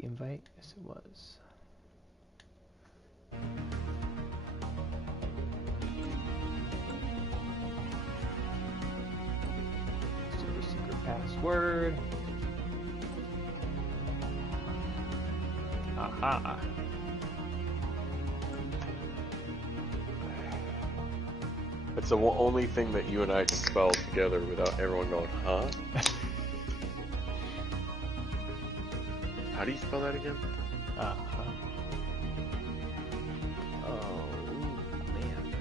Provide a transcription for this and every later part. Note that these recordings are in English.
the invite? Yes, it was. Super secret password. Aha. It's the only thing that you and I can spell together without everyone going, huh? How do you spell that again? Uh-huh. Oh, man.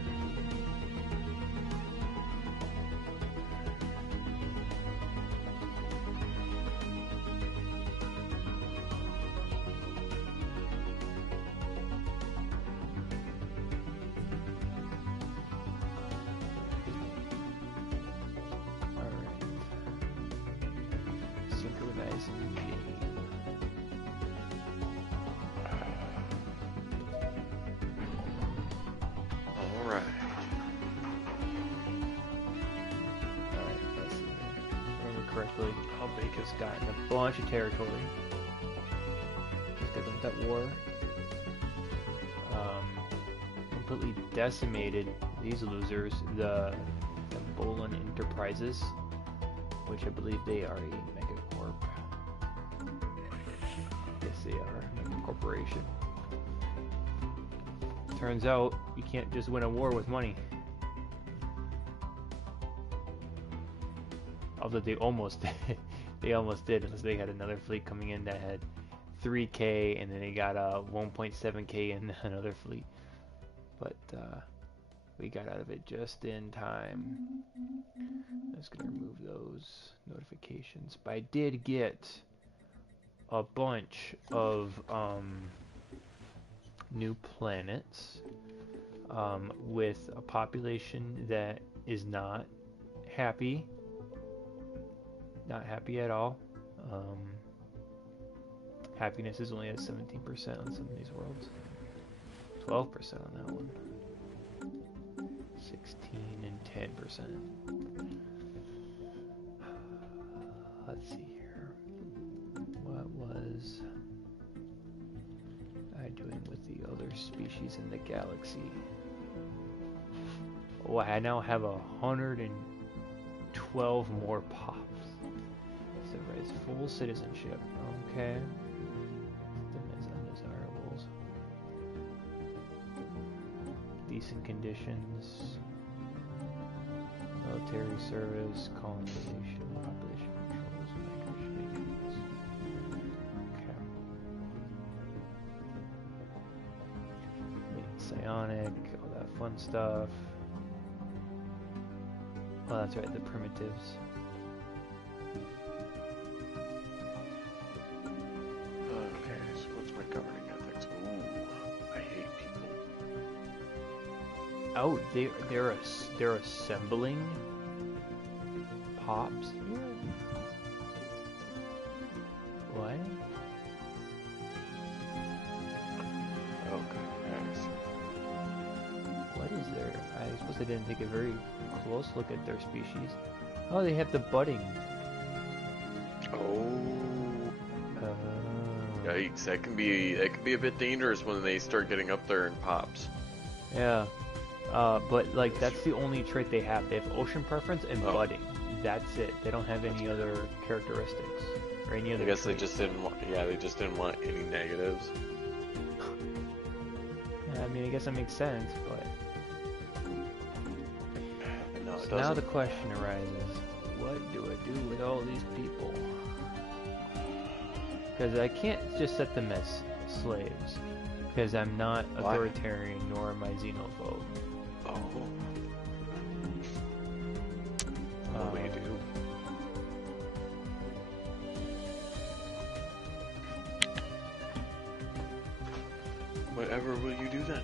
Alright. Synchronizing game. Alright. Alright, let's see here. If I remember correctly, Baker's gotten a bunch of territory. Just got them with that war. Completely decimated these losers, the Bolan Enterprises, which I believe they are a megacorp. Yes, they are a mega corporation. Turns out you can't just win a war with money. Although they almost did. They almost did, unless they had another fleet coming in that had 3K, and then they got 1.7K in another fleet. But we got out of it just in time. I'm just gonna remove those notifications. But I did get a bunch of new planets with a population that is not happy. Not happy at all. Happiness is only at 17% on some of these worlds. 12% on that one. 16 and 10%. Let's see here. What was I doing with the other species in the galaxy? Oh, I now have 112 more pops. So it's full citizenship. Okay. Them as undesirables. Decent conditions. Military service, colonization, population controls, migration agents. Okay. Psionic, all that fun stuff. Oh, that's right, the primitives. Okay, so what's my governing ethics? Ooh, I hate people. Oh, they're assembling pops here. What? Okay, nice. What is there? I suppose I didn't take a very close look at their species. Oh, they have the budding. Oh. Yikes, that can be a bit dangerous when they start getting up there in pops. Yeah. But like that's the only trait they have. They have ocean preference and budding. That's it. They don't have any other characteristics or any other. I guess traits. they just didn't want. Yeah, they just didn't want any negatives. I mean, I guess that makes sense, but No, it so doesn't. now the question arises: what do I do with all these people? Because I can't just set them as slaves, because I'm not authoritarian nor am I xenophobe. Oh. What will you do? Whatever will you do then?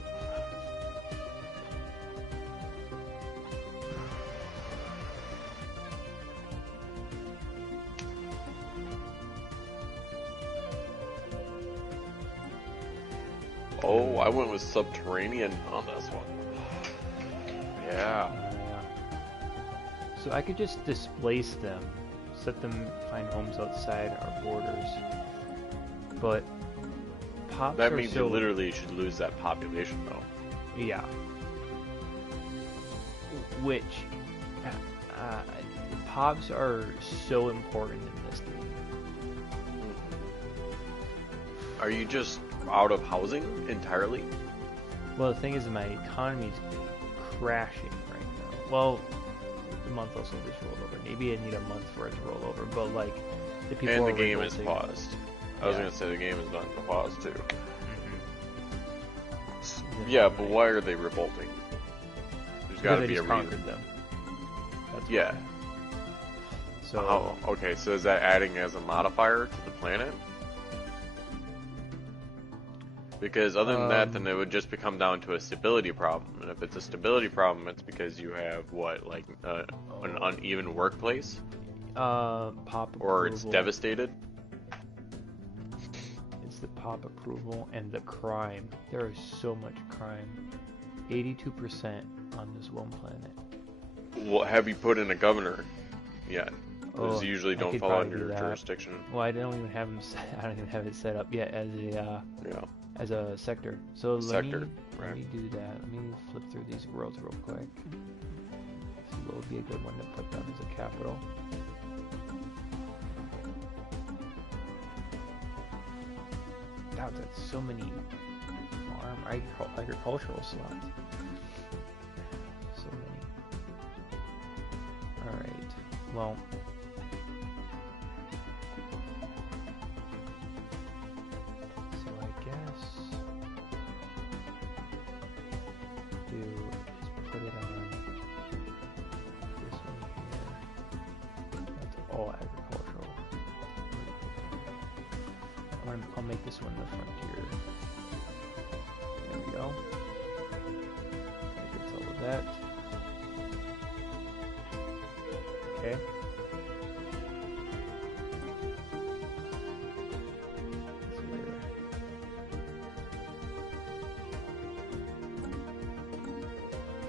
Oh, I went with subterranean on this one. Yeah. So I could just displace them, set them, find homes outside our borders. But pops That are means so you literally should lose that population, though. yeah. Which pops are so important in this game. Are you just out of housing entirely? Well, the thing is, my economy's crashing right now. Well, the month also just rolled over. Maybe I need a month for it to roll over, but like the people And are the game is revolting. paused. I was gonna say the game is not paused too. Yeah, but why are they revolting? There's got to be a reason. Them. That's yeah. why. So okay, so is that adding as a modifier to the planet? Because other than that, then it would just become down to a stability problem. And if it's a stability problem, it's because you have what, like an uneven workplace, pop approval. or it's devastated. It's the pop approval and the crime. There is so much crime. 82% on this one planet. Well, have you put in a governor yet? Those Oh, usually I don't could fall probably under do that. jurisdiction. Well, I don't even have him. I don't even have it set up yet as a Yeah. as a sector. So let me right. do that. Let me flip through these worlds real quick. See what would be a good one to put down as a capital. Wow, that's so many agricultural slots. So many. All right. Well. So I guess do is put it on this one here. That's all agricultural. I'll make this one the frontier. There we go. That gets all of that. Okay.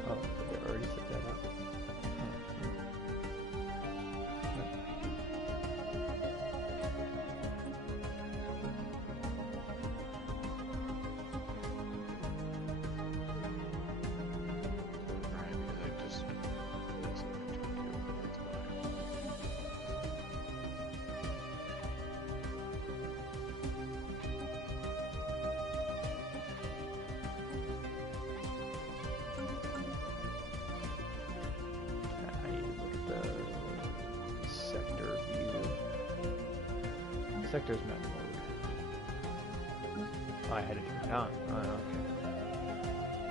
Oh, they already set that up. Sector's map mode. Oh, I had it turned on. Oh, okay.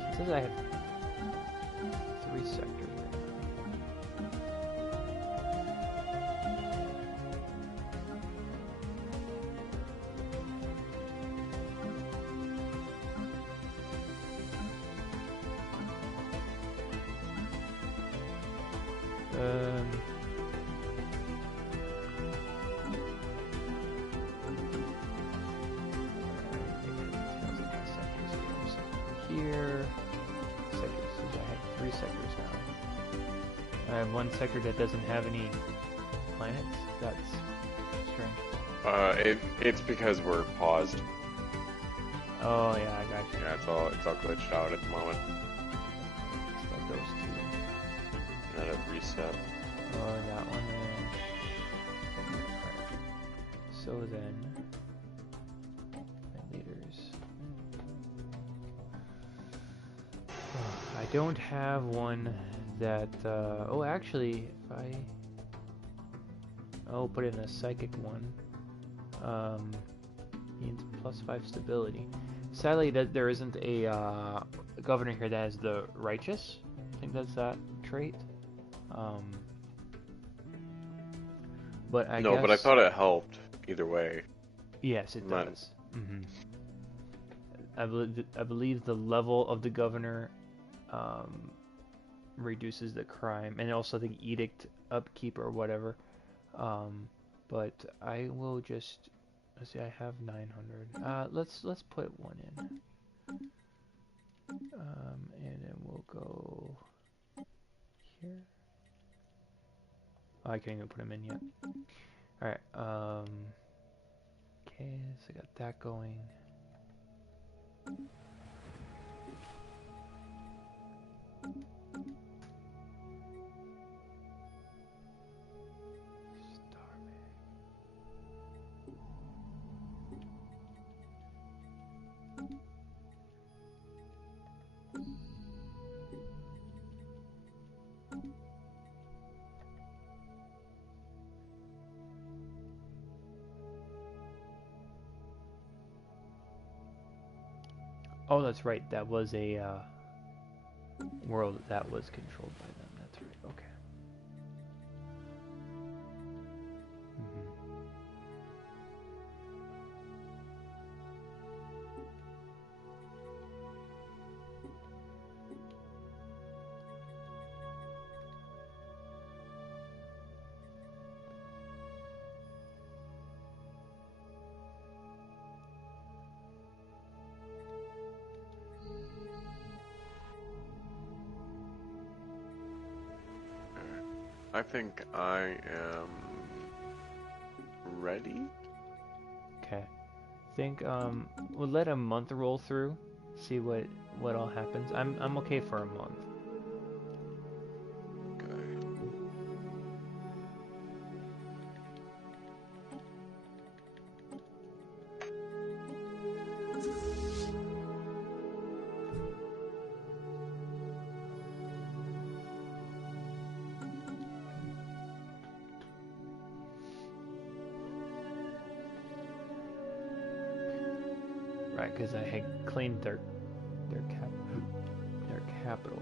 It says I have 3 sectors right now. Here, sectors. So I have 3 sectors now. I have 1 sector that doesn't have any planets. That's strange. It's because we're paused. Oh yeah, I got you. Yeah, it's all glitched out at the moment. It's like those 2. Let it reset. Oh, that one there. Alright. So then, my leaders. I don't have one that, oh actually, if I, put in a psychic one, means +5 stability. Sadly, there isn't a governor here that has the righteous. I think that's that trait. But I guess... but I thought it helped either way. Yes, it does. I believe the level of the governor reduces the crime, and also the edict upkeep or whatever. But I will just, let's see, I have 900. Let's put one in. And then we'll go here. Oh, I can't even put them in yet. Alright, okay, so I got that going. Oh, that's right. That was a world that was controlled by them. That's right. Okay. Mhm. I think I am ready. Okay. Think we'll let a month roll through, see what all happens. I'm okay for a month. Okay. Right, because I had claimed their capital.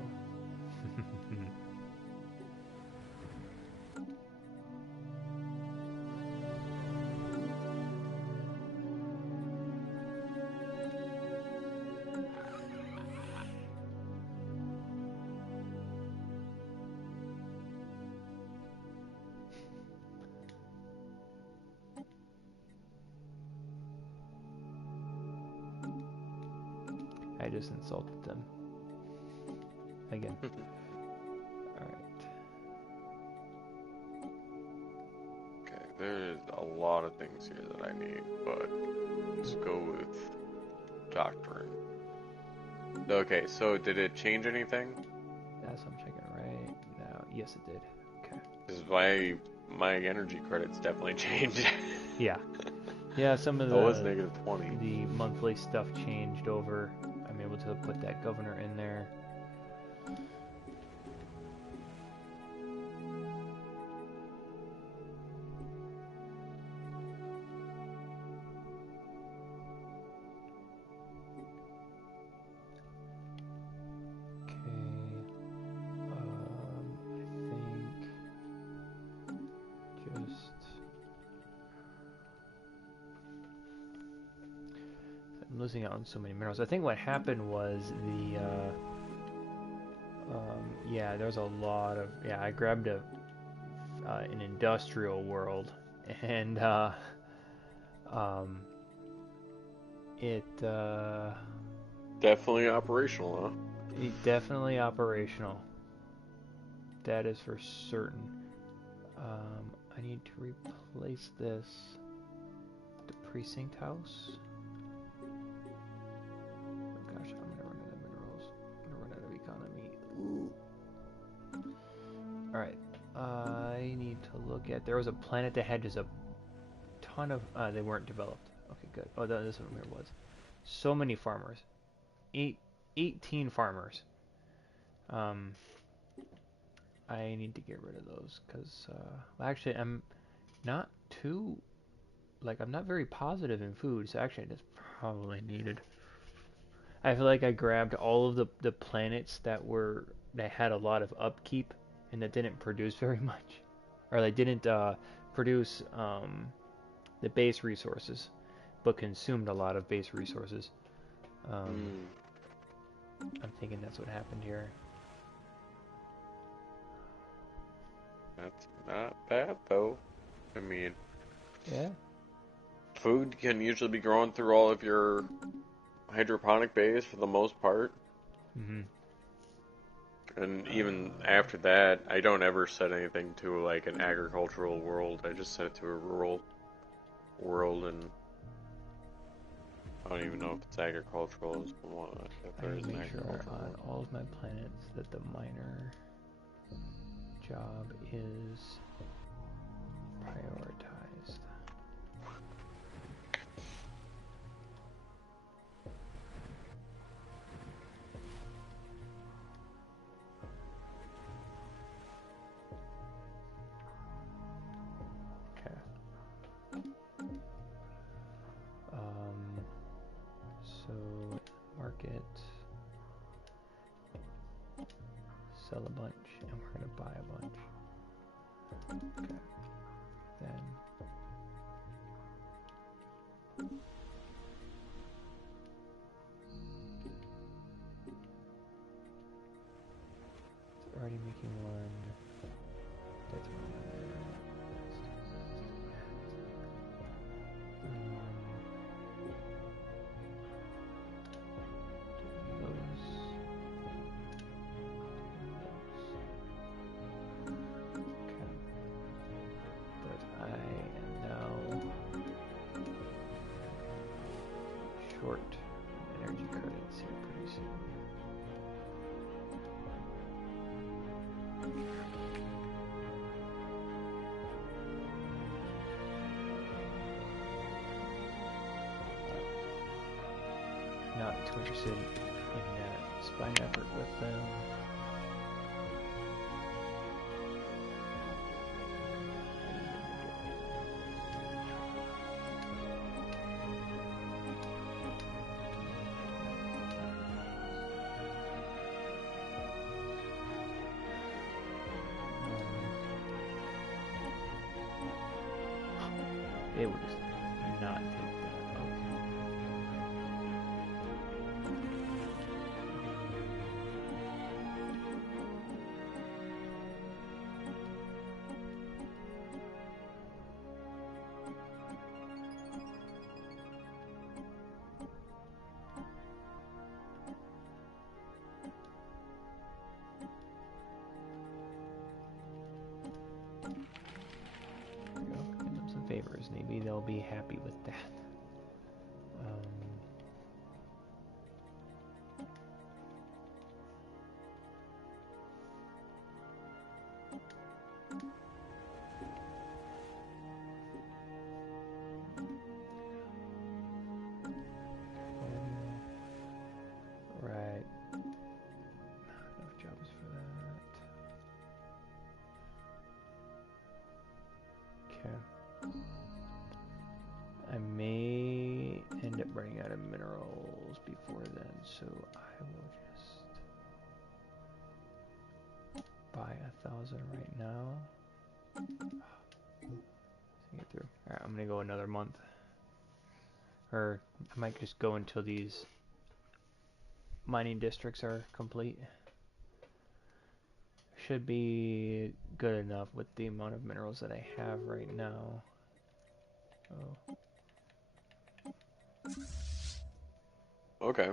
I just insulted them. Again. Alright. Okay, there's a lot of things here that I need, but let's go with doctrine. Okay, so did it change anything? That's what I'm checking right now. Yes, it did. Okay. Because my energy credits definitely changed. Yeah. Yeah, some of That was negative 20. the monthly stuff changed over. I'm able to put that governor in there. Okay. I think just I'm losing out on so many minerals. I think what happened was yeah, there's a lot of I grabbed an industrial world and it Definitely operational, huh? definitely operational. That is for certain. I need to replace this with the precinct house. Oh gosh, I'm gonna run out of minerals. I'm gonna run out of economy. Ooh. Alright. I need to look at. There was a planet that had just a ton of. They weren't developed. Okay, good. Oh, this one here was. So many farmers. 18 farmers. I need to get rid of those because, well, actually, I'm not too, like, I'm not very positive in food, so actually, that's probably needed. I feel like I grabbed all of the planets that had a lot of upkeep and that didn't produce very much, or they didn't produce the base resources, but consumed a lot of base resources. I'm thinking that's what happened here. That's not bad, though. I mean, Yeah. food can usually be grown through all of your hydroponic bays for the most part. Mm-hmm. And even after that, I don't ever set anything to like an agricultural world. I just set it to a rural world, and I don't even know if it's agricultural. If I there is an make sure agricultural on one. all of my planets that the miner job is prioritized. Okay. So market, sell a bunch, and we're gonna buy a bunch. Okay. Then it's already making one. That's one. Short energy credits here pretty soon. Not too interested in that spine effort with them. It would just not take that. Okay. There we go. Give them some favors. Maybe they'll be happy with that. Right. Not enough jobs for that. Okay. I may end up running out of minerals before then, so I will just buy 1,000 right now. Get through. Alright, I'm gonna go another month. Or I might just go until these mining districts are complete. Should be good enough with the amount of minerals that I have right now. Oh. Okay.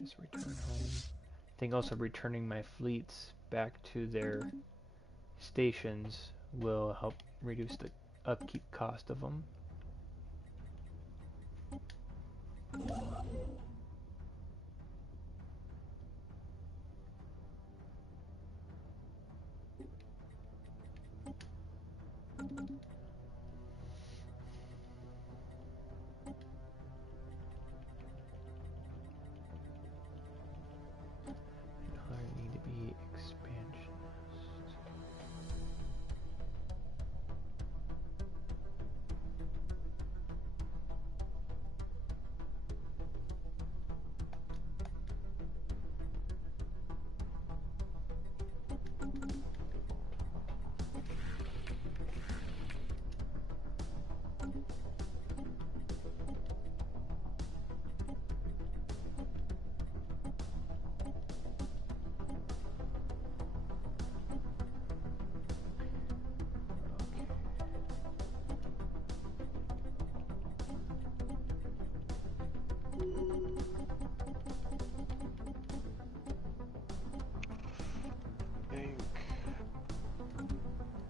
Just return home. I think also returning my fleets back to their stations will help reduce the upkeep cost of them. I need to be expansionist.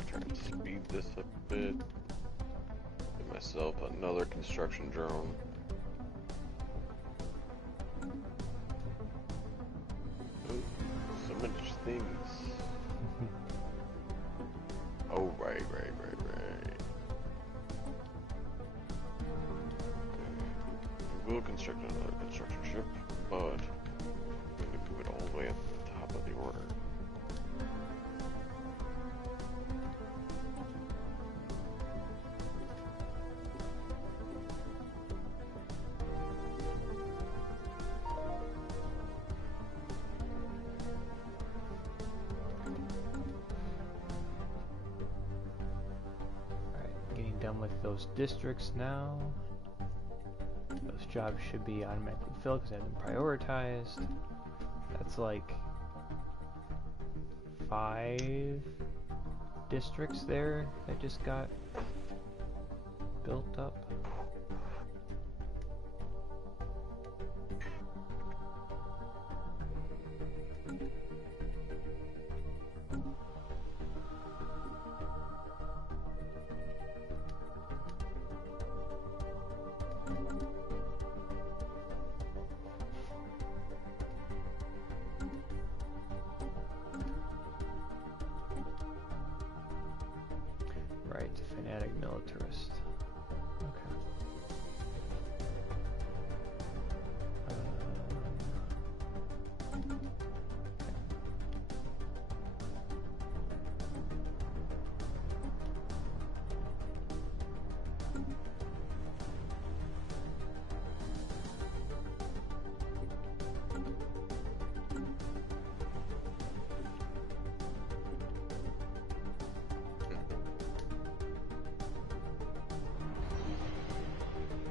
Try to speed this up a bit. Get myself another construction drone. Ooh, so much things. Oh, right. We will construct another construction ship, but I'm going to move it all the way up to the top of the order. Done with those districts now. Those jobs should be automatically filled because they've been prioritized. That's like 5 districts there that just got built up. Fanatic militarist. Okay.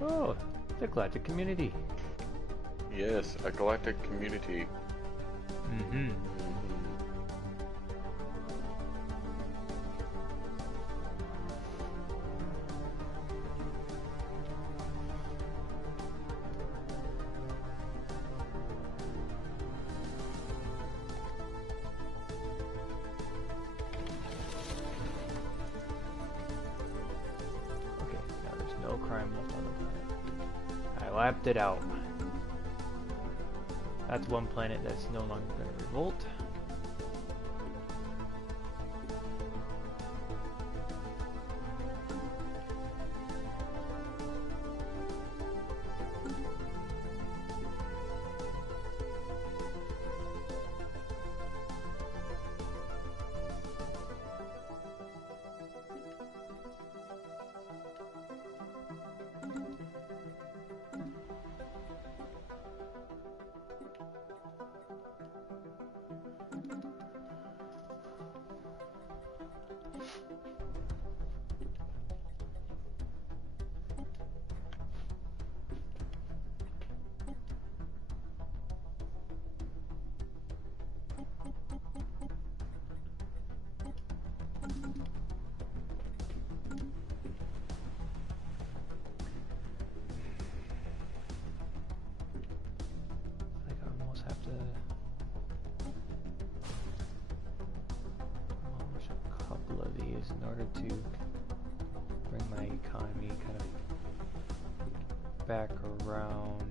Oh, the galactic community. Yes, a galactic community. Mm-hmm. Okay, now there's no crime left on the planet. I lapped it out. That's one planet that's no longer going to revolt. In order to bring my economy kind of back around.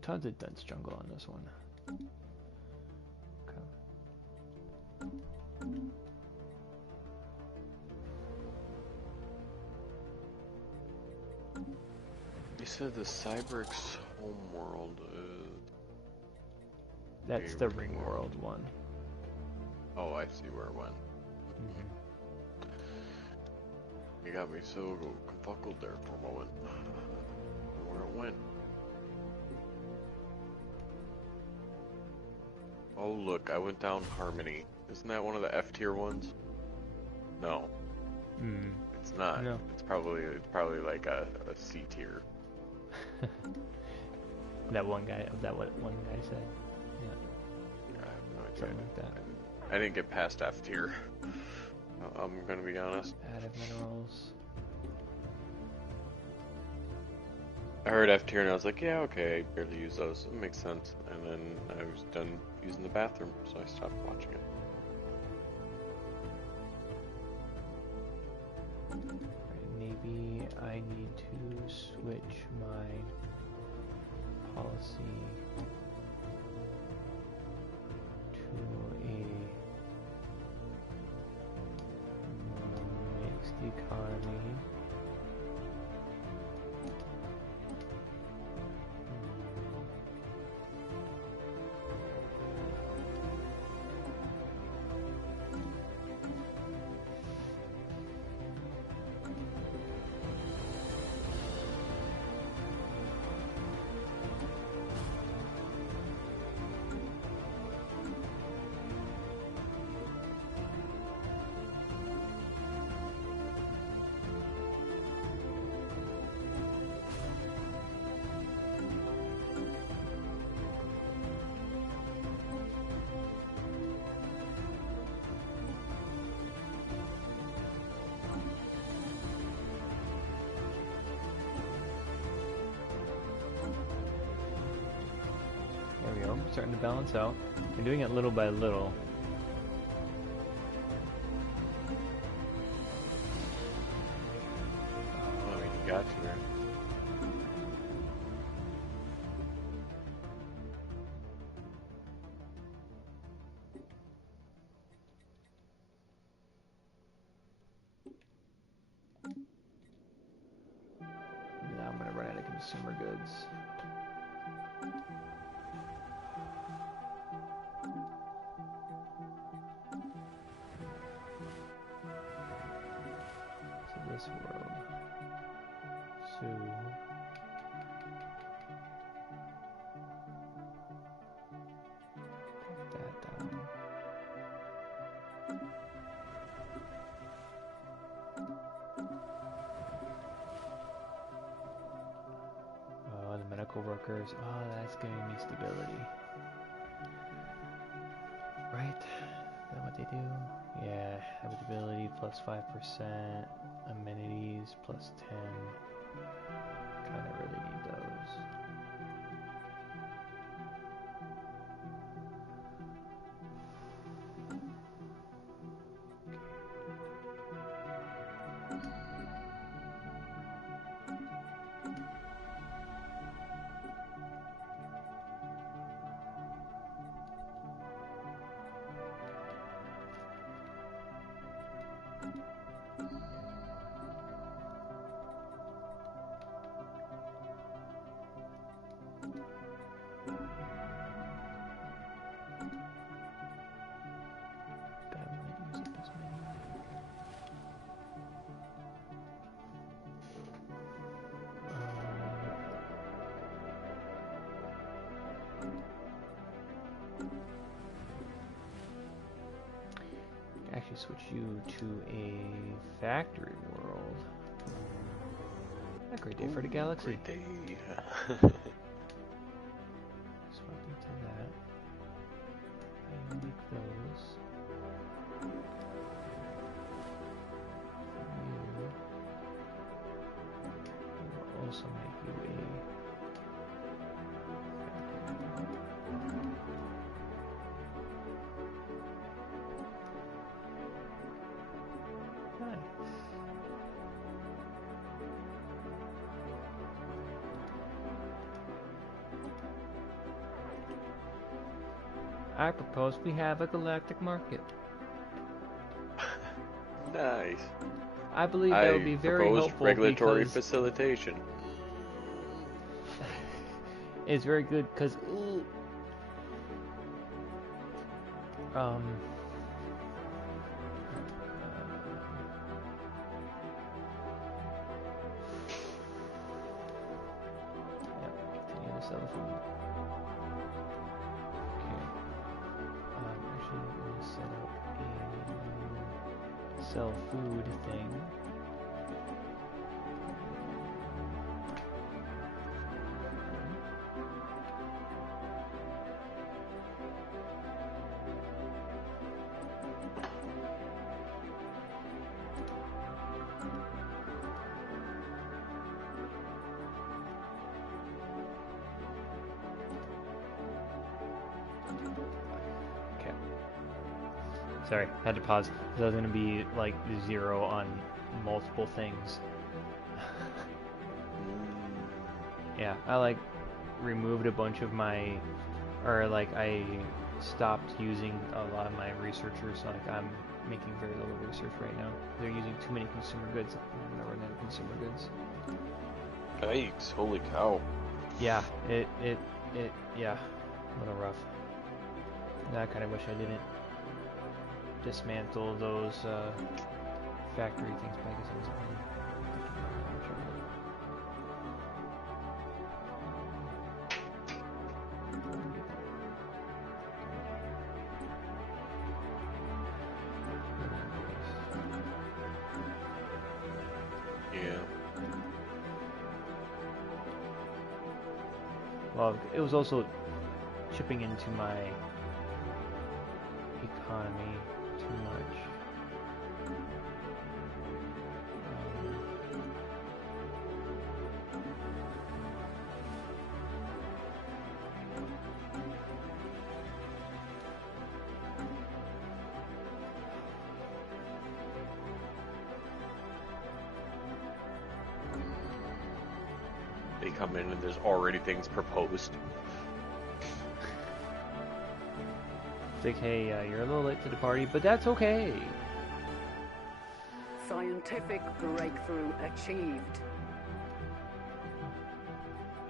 Tons of dense jungle on this one. Okay. You said the Cyberx homeworld is... That's the ring world one. Oh, I see where it went. Mm-hmm. You got me so confuckled there for a moment. Where it went. Oh look, I went down Harmony. Isn't that one of the F tier ones? No. Hmm. It's not. No. It's probably like a C tier. That one guy said. Yeah. I have no idea. Something like that. I didn't get past F tier. I'm gonna be honest. Added minerals. I heard F tier and I was like, yeah, okay, I barely use those. It makes sense. And then I was done using the bathroom, so I stopped watching it. Right, maybe I need to switch my policy to a mixed economy. There we go, starting to balance out. We're doing it little by little. I mean, you got to, right? Now I'm gonna run out of consumer goods. To this world. So put that down. Oh, the medical workers. Oh, that's giving me stability. Right? Is that what they do? Yeah, habitability plus 5%, amenities plus 10. Kinda really need those. Actually switch you to a factory world. A great day for the galaxy. Great day. Swap into that. And make those. You. I will also make you a I propose we have a galactic market. Nice. I believe that would be very helpful. Regulatory facilitation. It's very good because continue to sell the food. sell food thing. Sorry, had to pause because I was gonna be like 0 on multiple things. Yeah, I like removed a bunch of my, or like I stopped using a lot of my researchers. Like I'm making very little research right now. They're using too many consumer goods. I'm gonna run out of consumer goods. Yikes! Holy cow! Yeah, yeah, a little rough. I kind of wish I didn't dismantle those factory things, but I guess I wasn't really thinking about how much of it. Yeah. Well, it was also chipping into my economy too much. They come in and there's already things proposed. It's like, hey, you're a little late to the party, but that's okay. Scientific breakthrough achieved.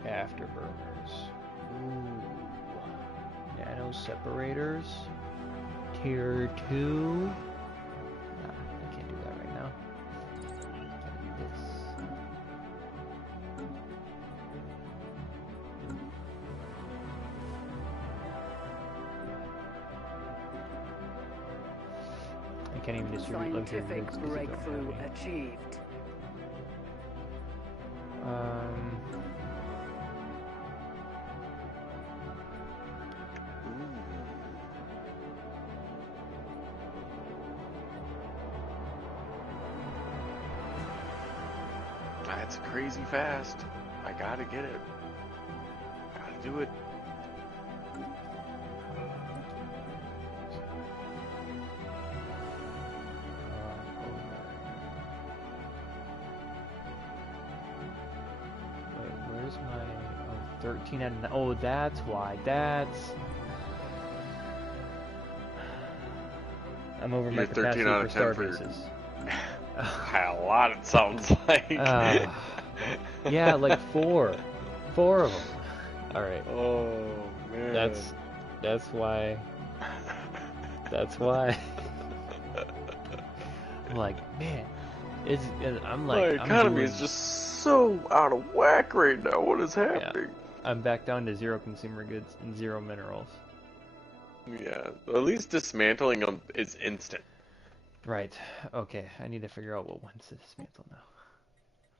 Afterburners. Ooh. Nano separators. Tier 2. Nah, I can't do that right now. I need this. I can't even distribute luxury Scientific goods 'cause they don't have breakthrough any. achieved. That's crazy fast. I gotta get it. Gotta do it. Wait, where's my 13 out of 9? Oh, that's why. That's. I'm over my You're 13 capacity out for of 10 star for your- bases. A lot, it sounds like. Yeah, like 4. 4 of them. Alright. Oh, man. That's why. That's why. I'm like, man. I'm like. My economy is just so out of whack right now. What is happening? I'm back down to 0 consumer goods and 0 minerals. Yeah, at least dismantling them is instant. Right. Okay. I need to figure out what ones to dismantle now.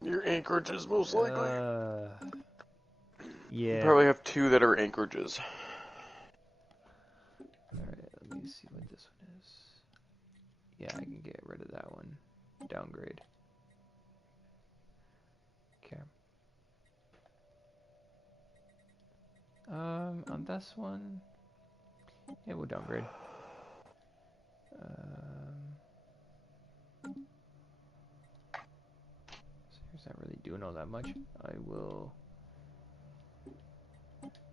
Your anchorages, most likely. Yeah. You probably have 2 that are anchorages. Alright, let me see what this one is. Yeah, I can get rid of that one. Downgrade. Okay. On this one, yeah, we'll downgrade. So here's not really doing all that much. I will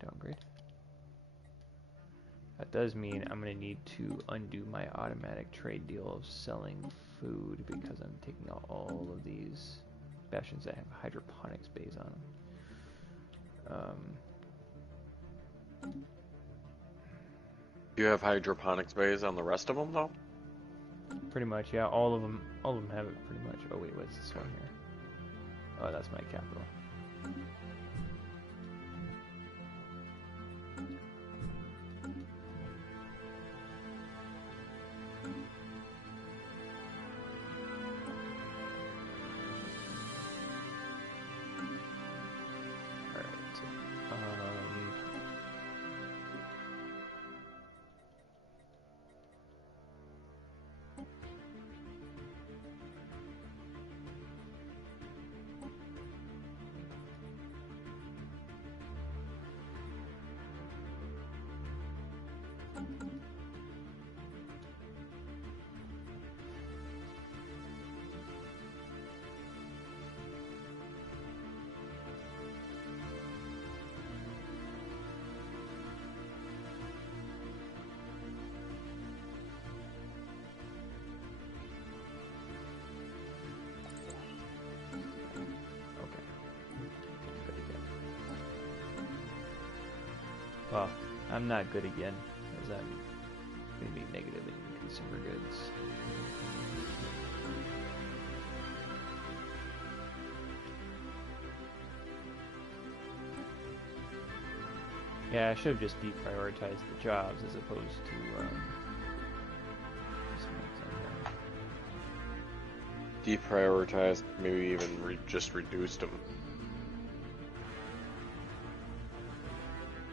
downgrade. That does mean I'm going to need to undo my automatic trade deal of selling food because I'm taking out all of these bastions that have hydroponics bays on them. You have hydroponics bays on the rest of them, though? Pretty much, yeah. All of them have it pretty much. Oh wait, what's this one here? Oh, that's my capital. Well, I'm not good again, as I'm going to be negative in consumer goods. Yeah, I should have just deprioritized the jobs as opposed to Deprioritized, maybe even just reduced them.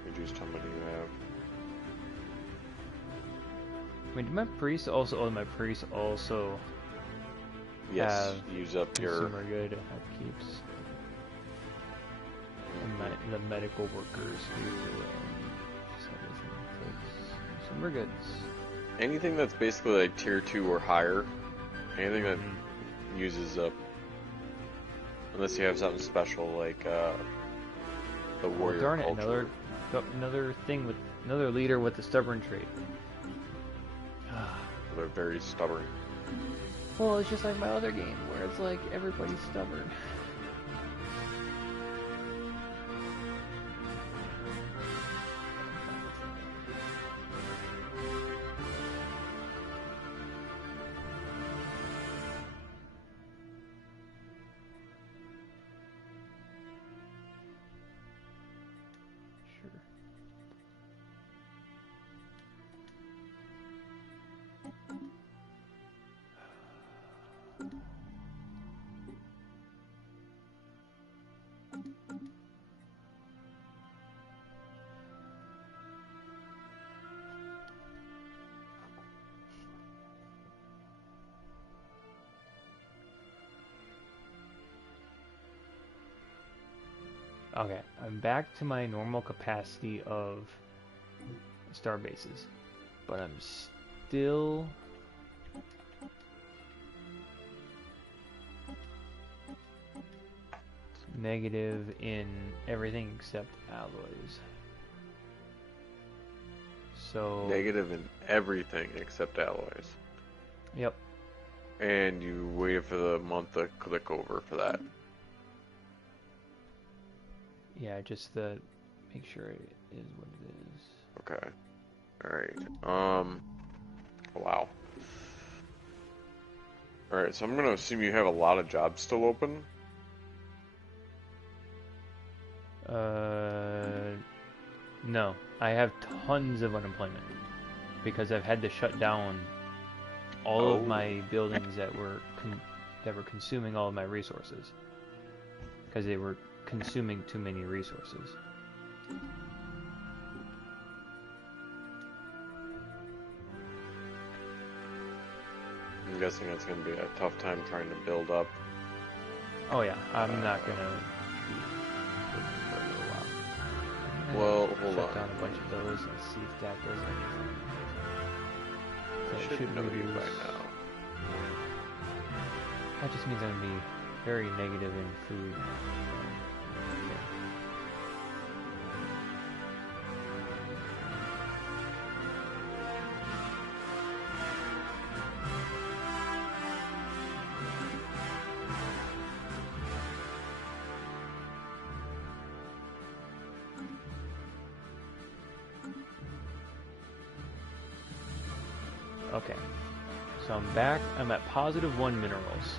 Reduced how many you have. Wait, do my priests also? Oh, my priests also Yes, have use up your consumer good upkeeps. The medical workers do just everything takes consumer goods. anything that's basically like tier 2 or higher. Anything that uses up, unless you have something special like the warrior Darn it! culture. Another thing with another leader with the stubborn trait. They're very stubborn. Well, it's just like my other game where it's like everybody's stubborn. Okay, I'm back to my normal capacity of star bases, but I'm still negative in everything except alloys. So Negative in everything except alloys. Yep. And you waited for the month to click over for that. Yeah, just to make sure it is what it is. Okay. Alright. Wow. Alright, so I'm gonna assume you have a lot of jobs still open. No. I have tons of unemployment because I've had to shut down all of my buildings that were consuming all of my resources because they were consuming too many resources. I'm guessing it's going to be a tough time trying to build up. Oh yeah, I'm not gonna be working for a little while. Well, hold shut on. down a bunch of those and see if that does anything. So I it should know you by reduce- now. That just means I'm gonna be very negative in food. Okay, so I'm back. I'm at +1 minerals.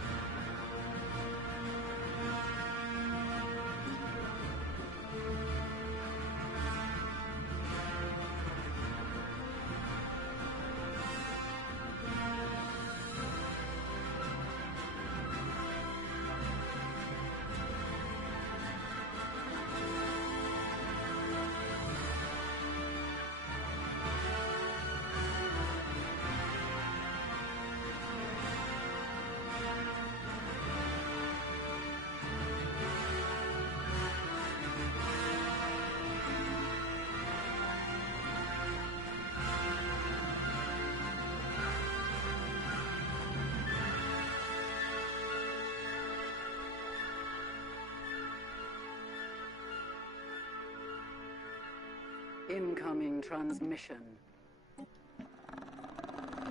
Incoming transmission.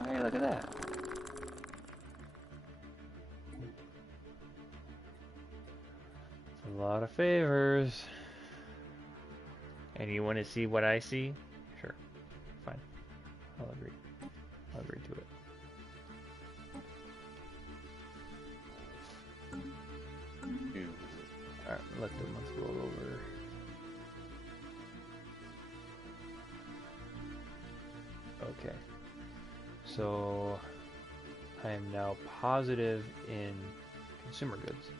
Hey, look at that. It's a lot of favors. And you want to see what I see? Sure. Fine. I'll agree. I'll agree to it. Alright, let the month roll over. Okay. So I am now positive in consumer goods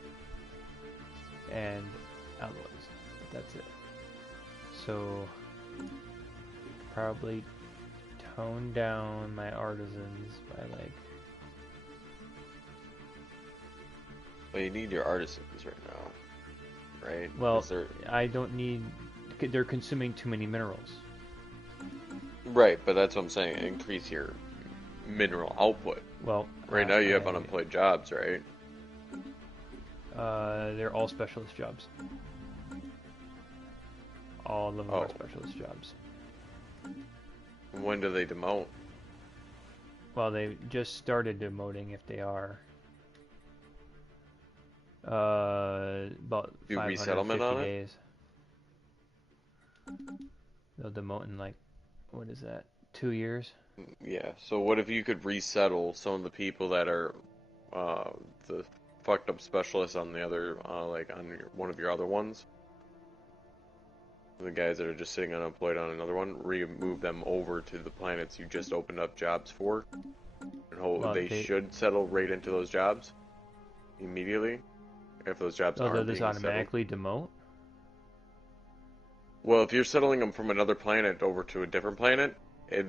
and alloys. But that's it. So probably tone down my artisans by like. Well, you need your artisans right now, right? Well, I don't need. They're consuming too many minerals. Right, but that's what I'm saying. Increase your mineral output. Well, right now you have unemployed jobs, right? They're all specialist jobs. All of them are specialist jobs. When do they demote? Well, they just started demoting if they are. About do 550 resettlement on days. They'll demote in like, what is that? 2 years? Yeah. So what if you could resettle some of the people that are the fucked up specialists on the other, like on one of your other ones? The guys that are just sitting unemployed on another one, remove them over to the planets you just opened up jobs for, and they should settle right into those jobs immediately if those jobs aren't being they'll just automatically demote? Well, if you're settling them from another planet over to a different planet,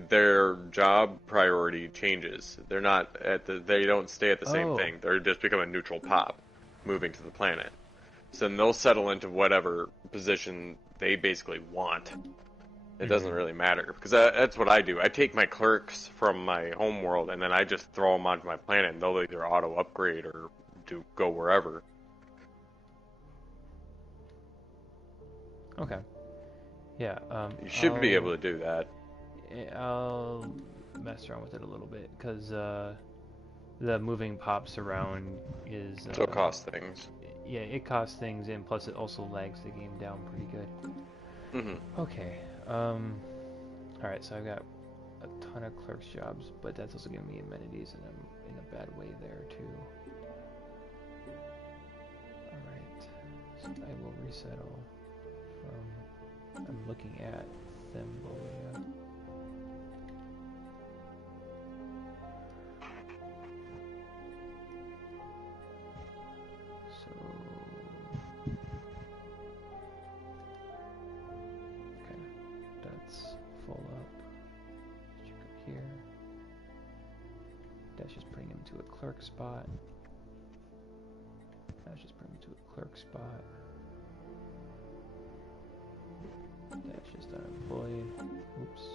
their job priority changes. They're not they don't stay at the same thing. They're just become a neutral pop, moving to the planet. So then they'll settle into whatever position they basically want. It doesn't really matter, because that's what I do. I take my clerks from my home world, and then I just throw them onto my planet, and they'll either auto-upgrade or go wherever. Okay. Yeah. You should be able to do that. I'll mess around with it a little bit, because the moving pops around is... so it costs things. Yeah, it costs things, and plus it also lags the game down pretty good. Mm-hmm. Okay. Alright, so I've got a ton of clerk's jobs, but that's also giving me amenities, and I'm in a bad way there, too. Alright. So I will resettle from... I'm looking at Thembolia. Okay, that's full up. Check up here. That's just putting him to a clerk spot. That's just putting him to a clerk spot. That's just unemployed. Oops.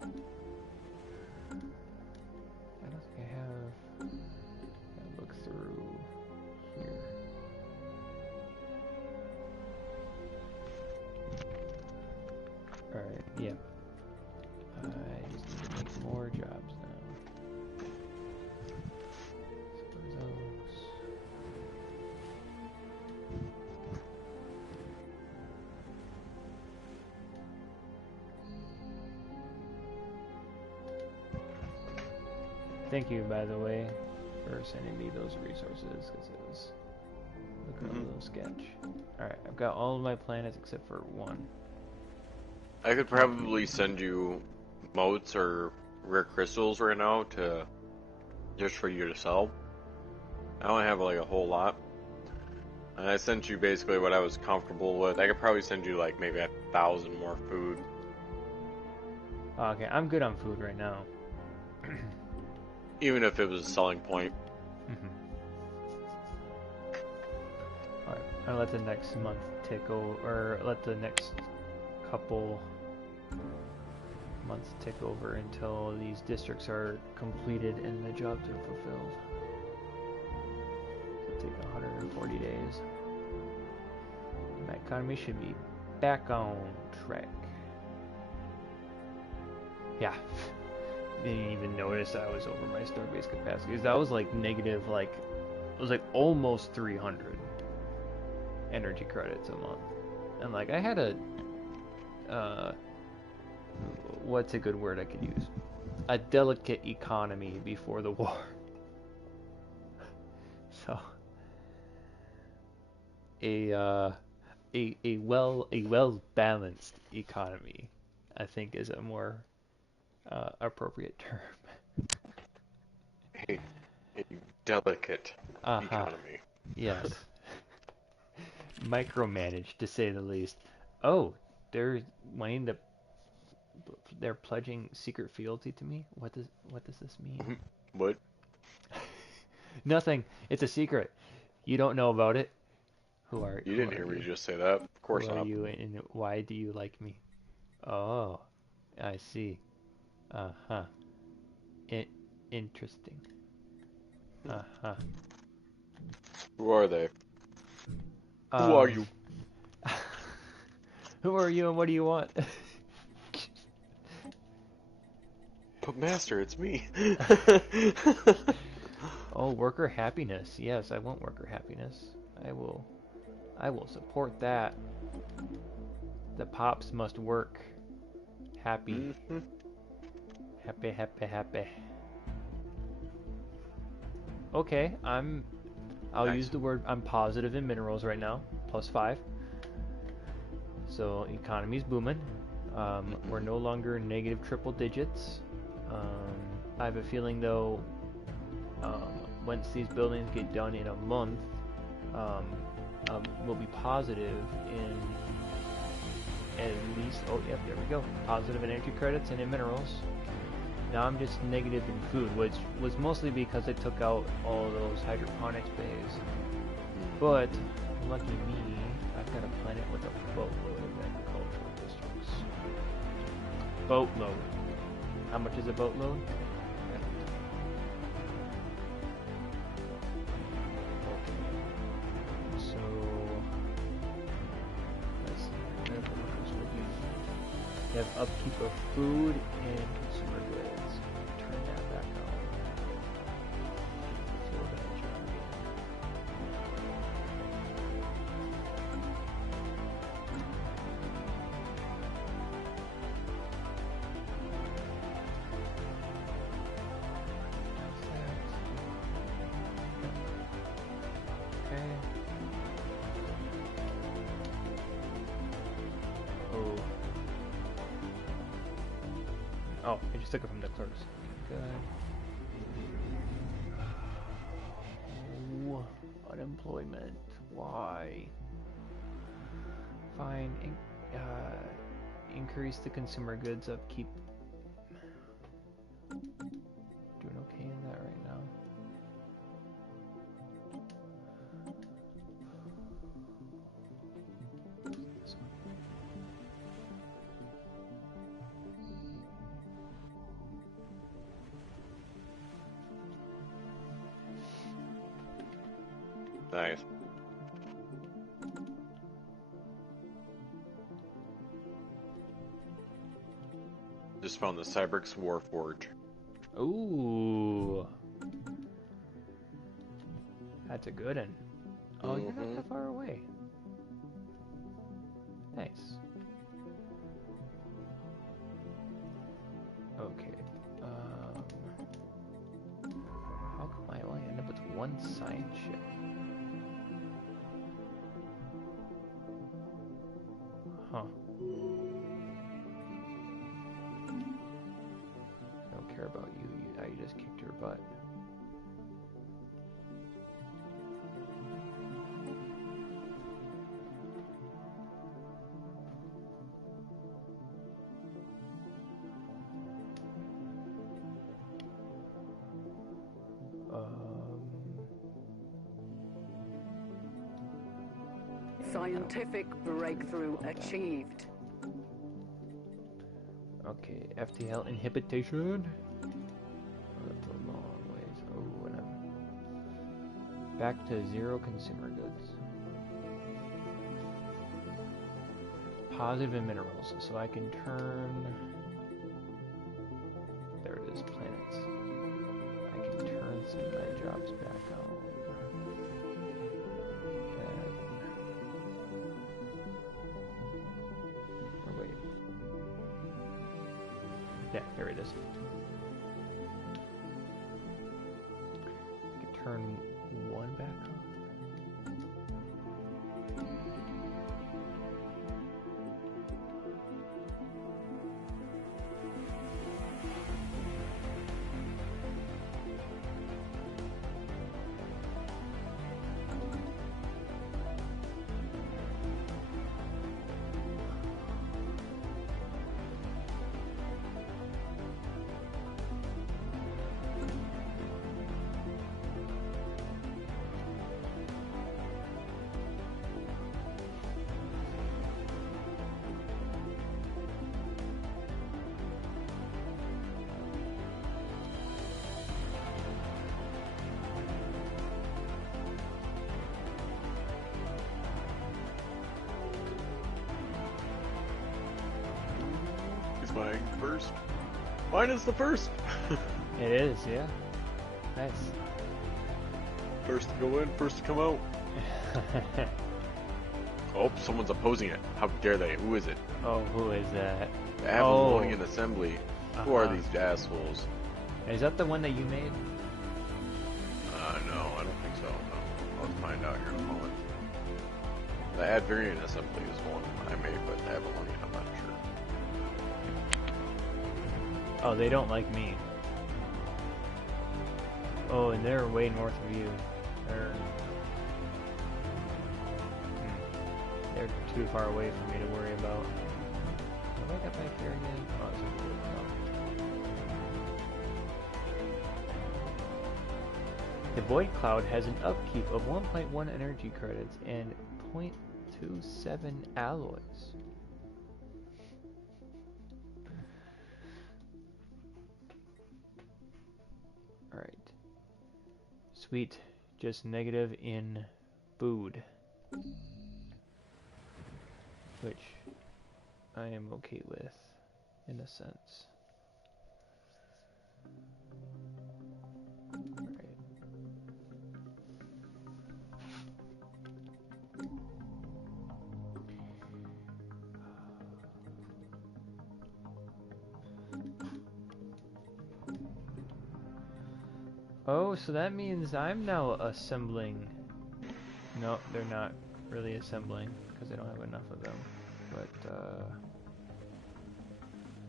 I don't think I have. I look through here. Alright, yeah. I just need to make more jobs now. So those. Thank you, by the way, for sending me those resources, because it was looking a little sketch. Alright, I've got all of my planets except for one. I could probably send you motes or rare crystals right now just for you to sell. I only have like a whole lot. And I sent you basically what I was comfortable with. I could probably send you like maybe 1,000 more food. Okay, I'm good on food right now. Even if it was a selling point. Alright, I'll let the next month tick over, or let the next couple months tick over until these districts are completed and the jobs are fulfilled. It'll take 140 days. And that economy should be back on track. Yeah. Didn't even notice I was over my starbase capacity, because that was like negative, like it was like almost 300. energy credits a month. And like I had a what's a good word I could use? A delicate economy before the war. So a well balanced economy, I think, is a more appropriate term. A delicate Uh-huh. economy. Yes. Micromanaged, to say the least. Oh, they're wanting to. They're pledging secret fealty to me. What does this mean? What? Nothing. It's a secret. You don't know about it. You didn't hear me just say that. Of course Who are not. you, and why do you like me? Oh, I see. Uh-huh. Interesting. Uh-huh. Who are they? Who are you? Who are you and what do you want? But master, it's me. Oh, worker happiness. Yes, I want worker happiness. I will support that. The pops must work. Happy. Happy, happy, happy. Okay, I'll use the word, I'm positive in minerals right now. +5. So economy's booming. We're no longer negative triple digits. I have a feeling though, once these buildings get done in a month, we'll be positive in at least, oh yep, there we go, positive in energy credits and in minerals. Now I'm just negative in food, which was mostly because I took out all those hydroponics bays. But, lucky me, I've got a planet with a boatload of agricultural districts. Boatload. How much is a boatload? So, let's see. You have upkeep of food and consumer goods. Turn that back on. Fill that job again. Okay. Oh, I just took it from the clerks. Good. Oh, unemployment. Why? Fine. Increase the consumer goods upkeep. Doing okay in that right now. Nice. Just found the Cyberx Warforge. Ooh. That's a good one. Oh, you're not that far away. Nice. Okay. How come I only end up with one side ship? Huh. I don't care about you. I just kicked your butt. Scientific breakthrough achieved. Okay, FTL inhibition. Oh, that's a long ways. Oh, whatever. Back to 0 consumer goods. Positive in minerals, so I can turn. There it is, planets. I can turn some of my jobs back on. Yeah, there it is. I can turn one back on. Mine first. Mine is the first. It is, yeah. Nice. First to go in, first to come out. Oh, someone's opposing it. How dare they? Who is it? Oh, who is that? Babylonian Assembly. Who are these assholes? Is that the one that you made? No, I don't think so. No. Let's find out here in a moment. The Adverian Assembly is one I made, but Babylonian, I'm not sure. Oh, they don't like me. Oh, and they're way north of you. They're too far away for me to worry about. What have I got back here again? Oh, it's a blue cloud. The Void Cloud has an upkeep of 1.1 energy credits and 0.27 alloys. Alright. Sweet. Just negative in food. Which I am okay with, in a sense. Alright. Oh, so that means I'm now assembling. No, they're not really assembling because I don't have enough of them. But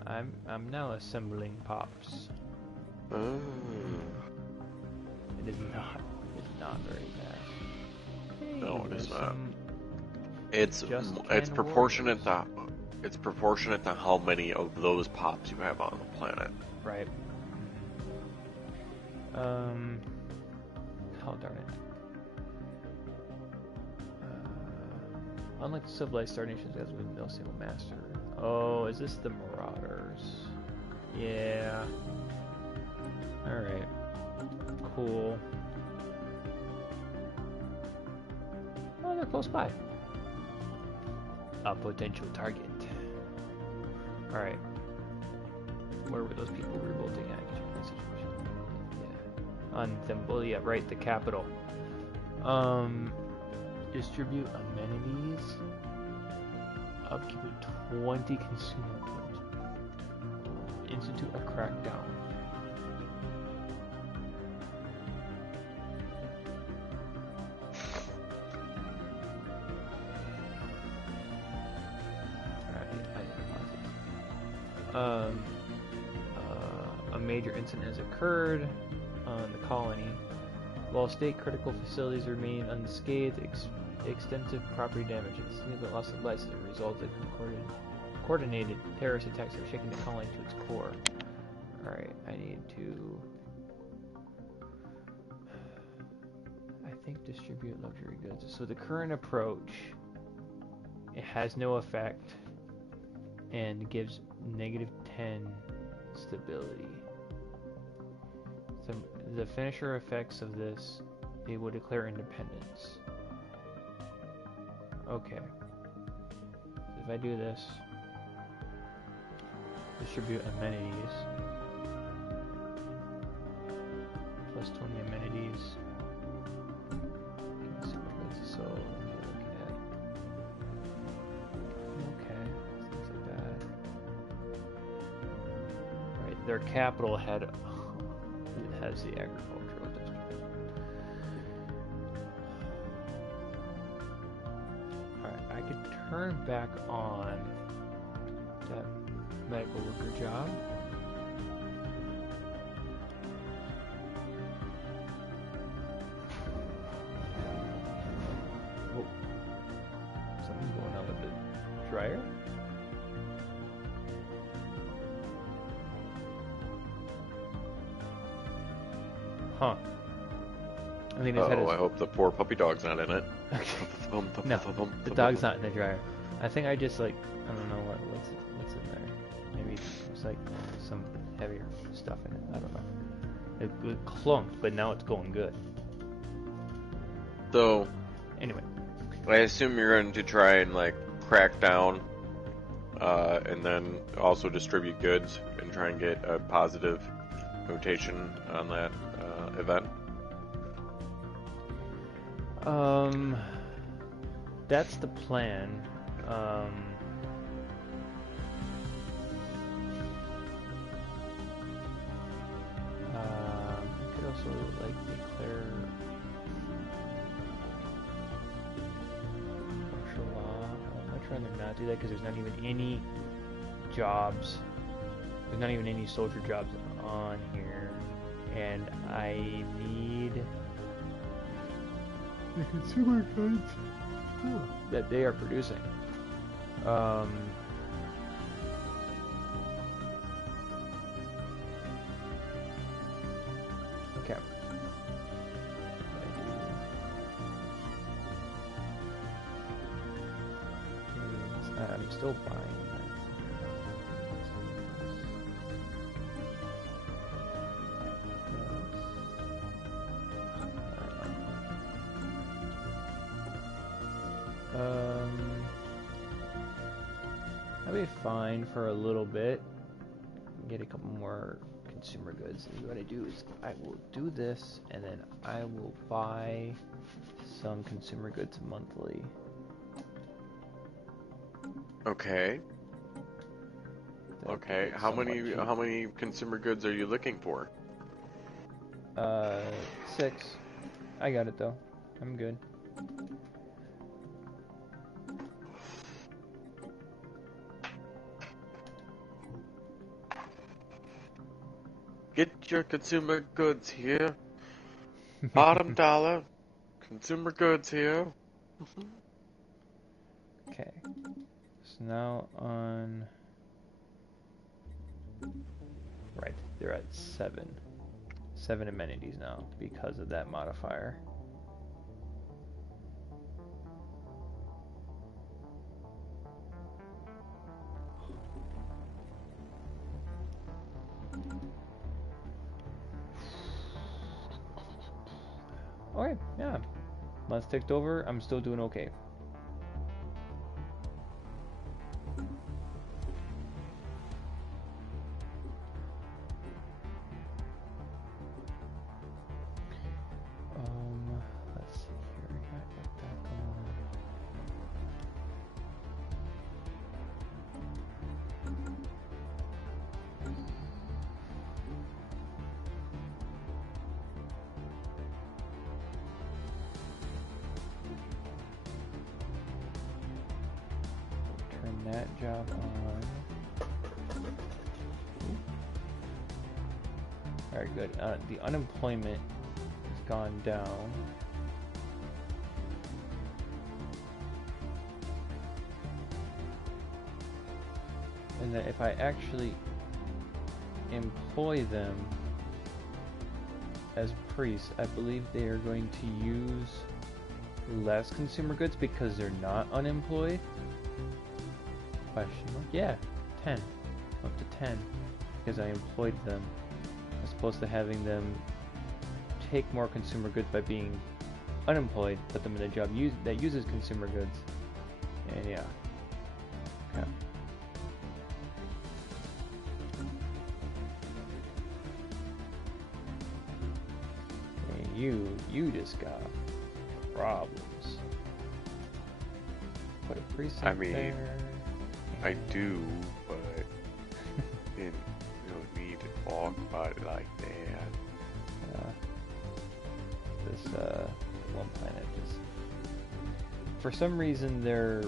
I'm now assembling pops. Oh. It is not very fast. Hey, No, it is not. It's proportionate to how many of those pops you have on the planet. Right. Oh darn it. Unlike the civilized star nations, as with no single master. Oh, is this the Marauders? Yeah. Alright. Cool. Oh, they're close by. A potential target. Alright. Where were those people revolting at? Yeah. On Thembolia, right, the capital. Distribute amenities. Upkeep of 20 consumer points. Institute a crackdown. A major incident has occurred on the colony. While state-critical facilities remain unscathed, extensive property damage and significant loss of life as a result of coordinated terrorist attacks are shaking the colony to its core. Alright, I need to... I think distribute luxury goods. So the current approach, it has no effect and gives negative 10 stability. So the finisher effects of this, they will declare independence. Okay. So if I do this, distribute amenities, plus 20 amenities. So what are we looking at? Okay, that's not so bad. their capital has the agricultural district. Alright, I could turn back on that medical worker job. Whoa. Something's going on with the dryer? Huh. I think his head is... I hope the poor puppy dog's not in it. No, the dog's not in the dryer. I think I just like, I don't know what's in there. Maybe it's like some heavier stuff in it. I don't know. It clunked, but now it's going good. So, anyway, I assume you're going to try and like crack down, and then also distribute goods and try and get a positive notation on that event. That's the plan. I could also like declare martial law. I'd rather not do that because there's not even any jobs. There's not even any soldier jobs on here, and I need the consumer goods that they are producing. Okay. I'm still buying that. That'll be fine for a little bit. Get a couple more consumer goods. And what I do is I will do this, and then I will buy some consumer goods monthly. Okay. Okay. How Somewhat many consumer goods are you looking for? 6. I got it though. I'm good. Get your consumer goods here. Bottom dollar. Consumer goods here. Okay. So now on... Right, they're at 7. 7 amenities now because of that modifier. Okay, yeah. Months ticked over, I'm still doing okay. Let's see here. I got that going. Turn that job on. Alright, good. The unemployment has gone down. And that if I actually employ them as priests, I believe they are going to use less consumer goods because they're not unemployed. Question mark? Yeah, 10. Up to 10. Because I employed them. As opposed to having them take more consumer goods by being unemployed, put them in a job that uses consumer goods. And yeah. Okay. And you just got problems. Put a precinct there. I do, but you don't need talk about it like that. This one planet just, for some reason, they're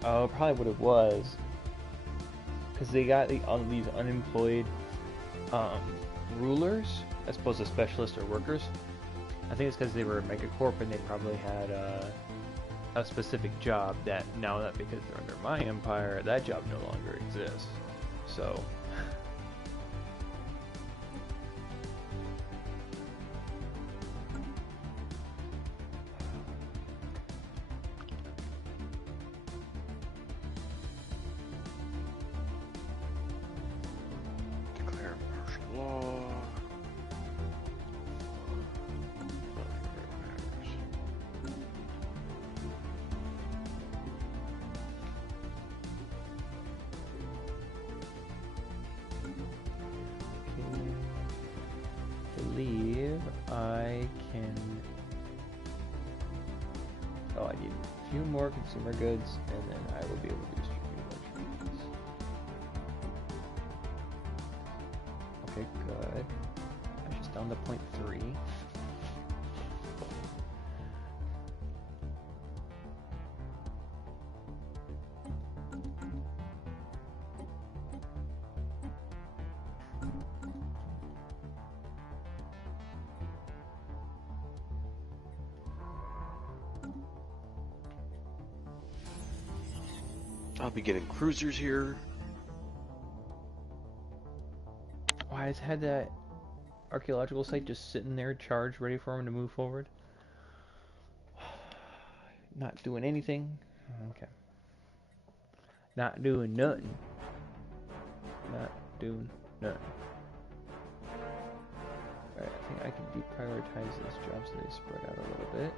probably what it was, because they got these unemployed rulers as opposed to specialists or workers. I think it's because they were a megacorp and they probably had a specific job that now that because they're under my empire, that job no longer exists. So. Declare martial law. Believe I can. Oh, I need a few more consumer goods, and then I will be able to distribute electronics. Okay, good. I'm just down to 0.3. I'll be getting cruisers here. Why has had that archaeological site just sitting there, charged, ready for him to move forward? Not doing anything. Okay. Not doing nothing. Not doing nothing. Alright, I think I can deprioritize those jobs so they spread out a little bit.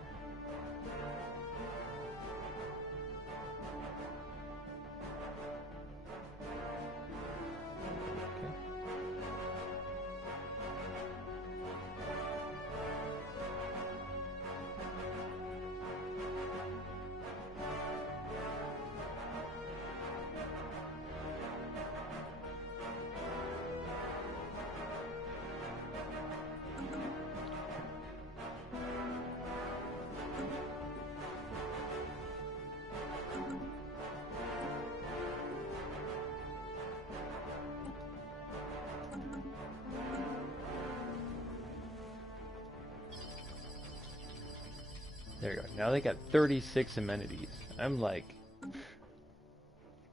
There you go. Now they got 36 amenities. I'm like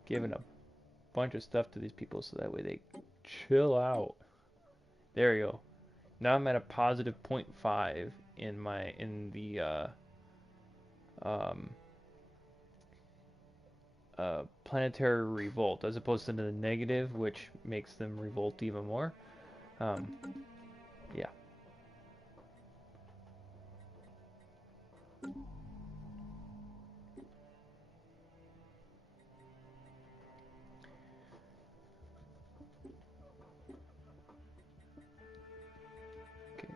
giving a bunch of stuff to these people so that way they chill out. There you go. Now I'm at a positive 0.5 in the planetary revolt, as opposed to the negative, which makes them revolt even more. Yeah. Okay,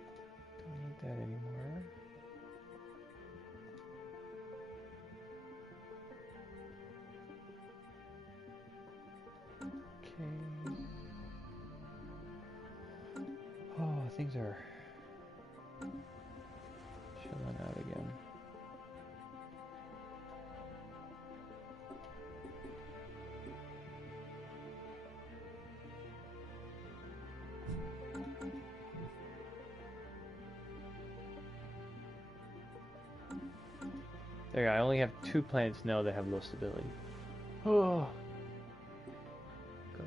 don't need that anymore. Okay. Oh, things are chilling out again. There, I only have 2 planets now that have low stability. Oh, good.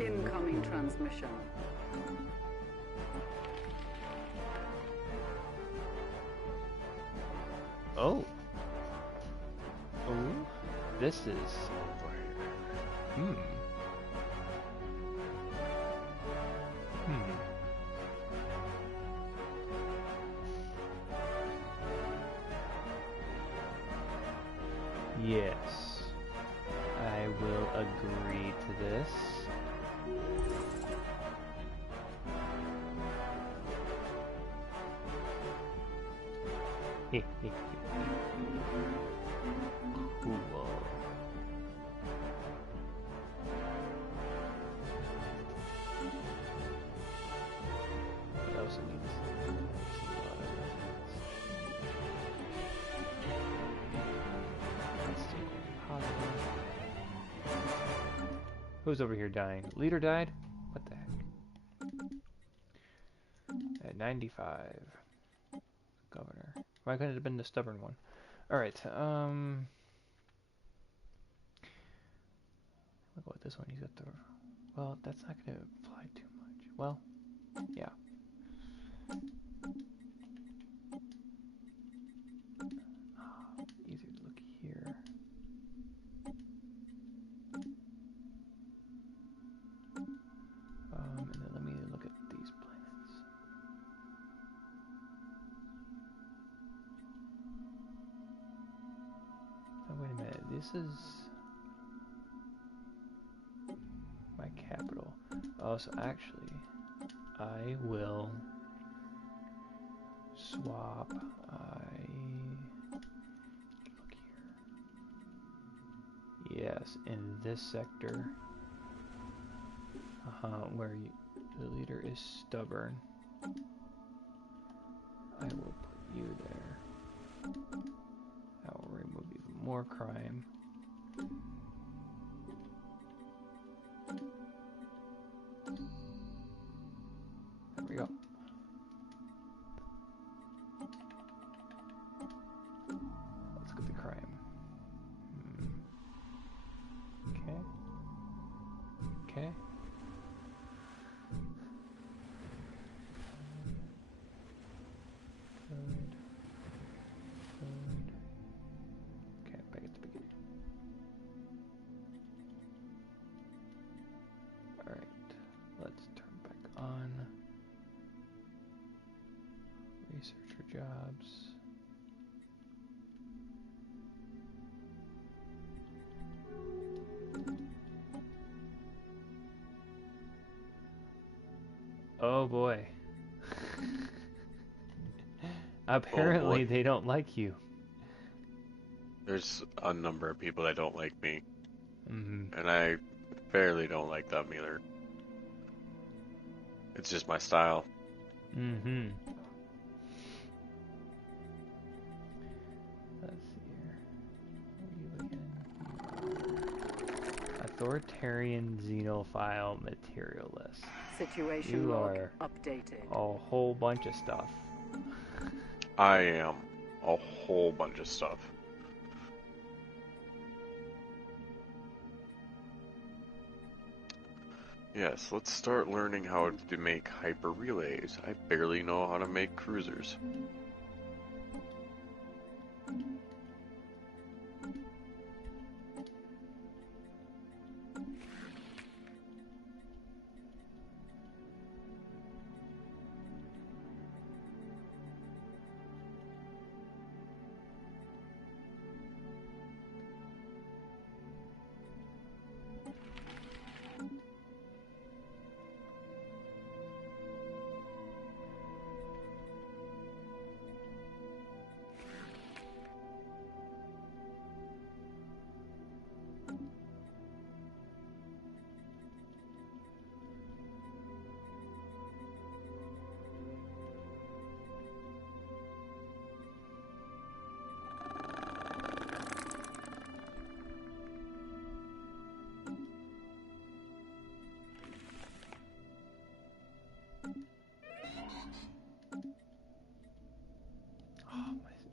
Incoming transmission. Oh. Oh. This is. Hmm. Hmm. Yes. will agree to this. Cool. What else it needs? That's still going positive. Who's over here dying? Leader died? What the heck? At 95. Governor. Why couldn't it have been the stubborn one? Alright, look at this one. He's got the... Well, that's not going to apply too much. Well, yeah. Easier to look here. And then let me look at these planets. Oh, wait a minute. This is my capital. Oh, so actually, I will swap. Look here. Yes, in this sector. Where the leader is stubborn. I will put you there. That will remove even more crime. There we go. Let's look at the crime. Okay. Okay. Okay, back at the beginning. Alright, let's turn back on. Researcher jobs. Oh boy. Apparently they don't like you. There's a number of people that don't like me. Mm-hmm. And I fairly don't like them either. It's just my style. Mm-hmm. Let's see here. What are you again? Authoritarian xenophile materialist. Situation You log are updated. a whole bunch of stuff. I am a whole bunch of stuff. Yes, let's start learning how to make hyper relays. I barely know how to make cruisers.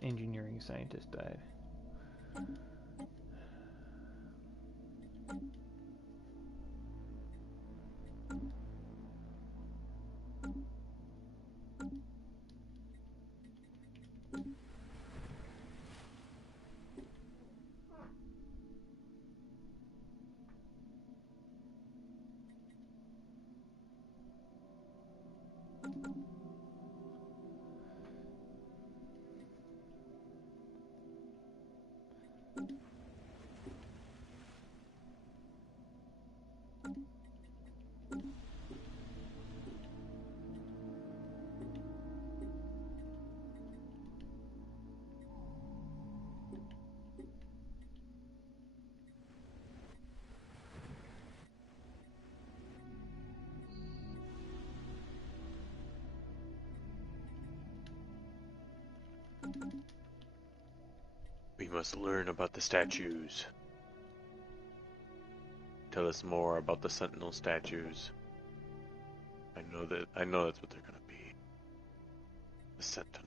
Engineering scientist died. We must learn about the statues. Tell us more about the Sentinel statues. I know that's what they're gonna be. The Sentinels.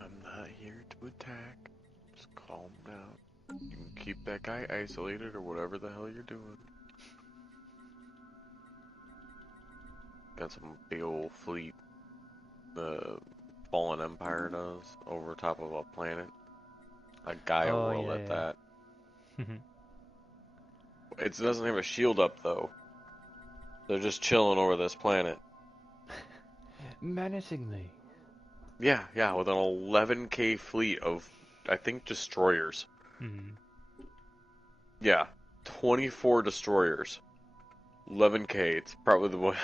I'm not here to attack. Just calm down. You can keep that guy isolated or whatever the hell you're doing. Got some big old fleet. The Fallen Empire does over top of a planet. A Gaia world at that. It doesn't have a shield up though. They're just chilling over this planet. Menacingly. Yeah, with an 11K fleet of, I think, destroyers. Yeah, 24 destroyers. 11K. It's probably the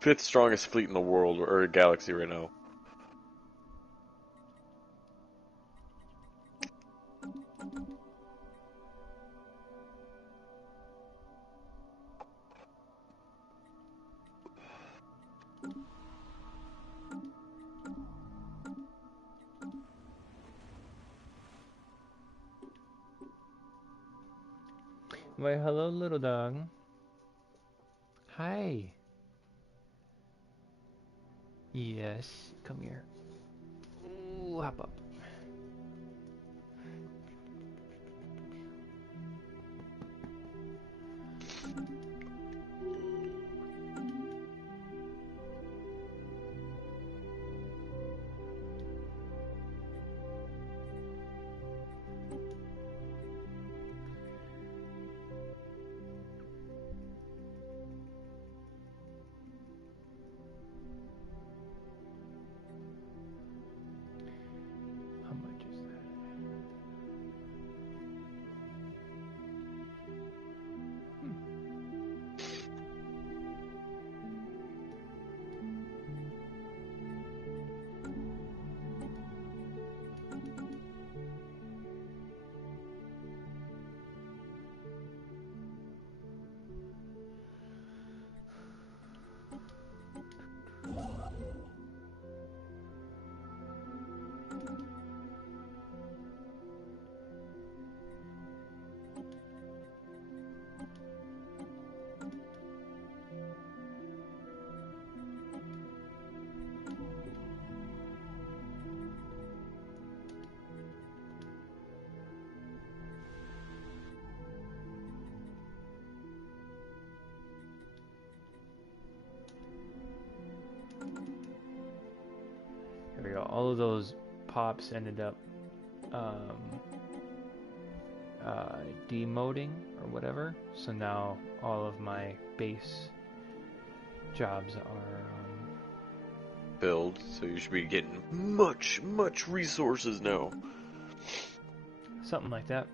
fifth strongest fleet in the world or galaxy right now. Why, hello, little dog. Hi. Yes, come here. Ooh, hop up. How much is that? There we go. All of those pops ended up demoting or whatever. So now all of my base jobs are Build, so you should be getting much resources now. something like that.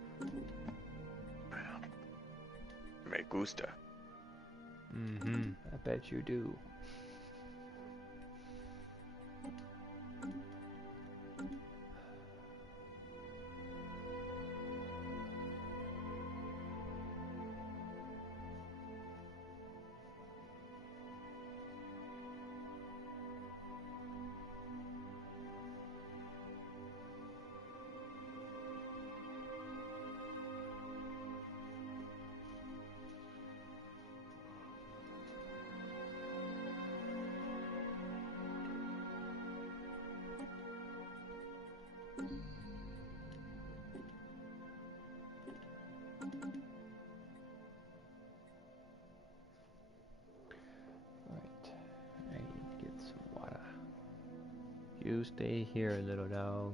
Me gusta. I bet you do. You stay here, little dog.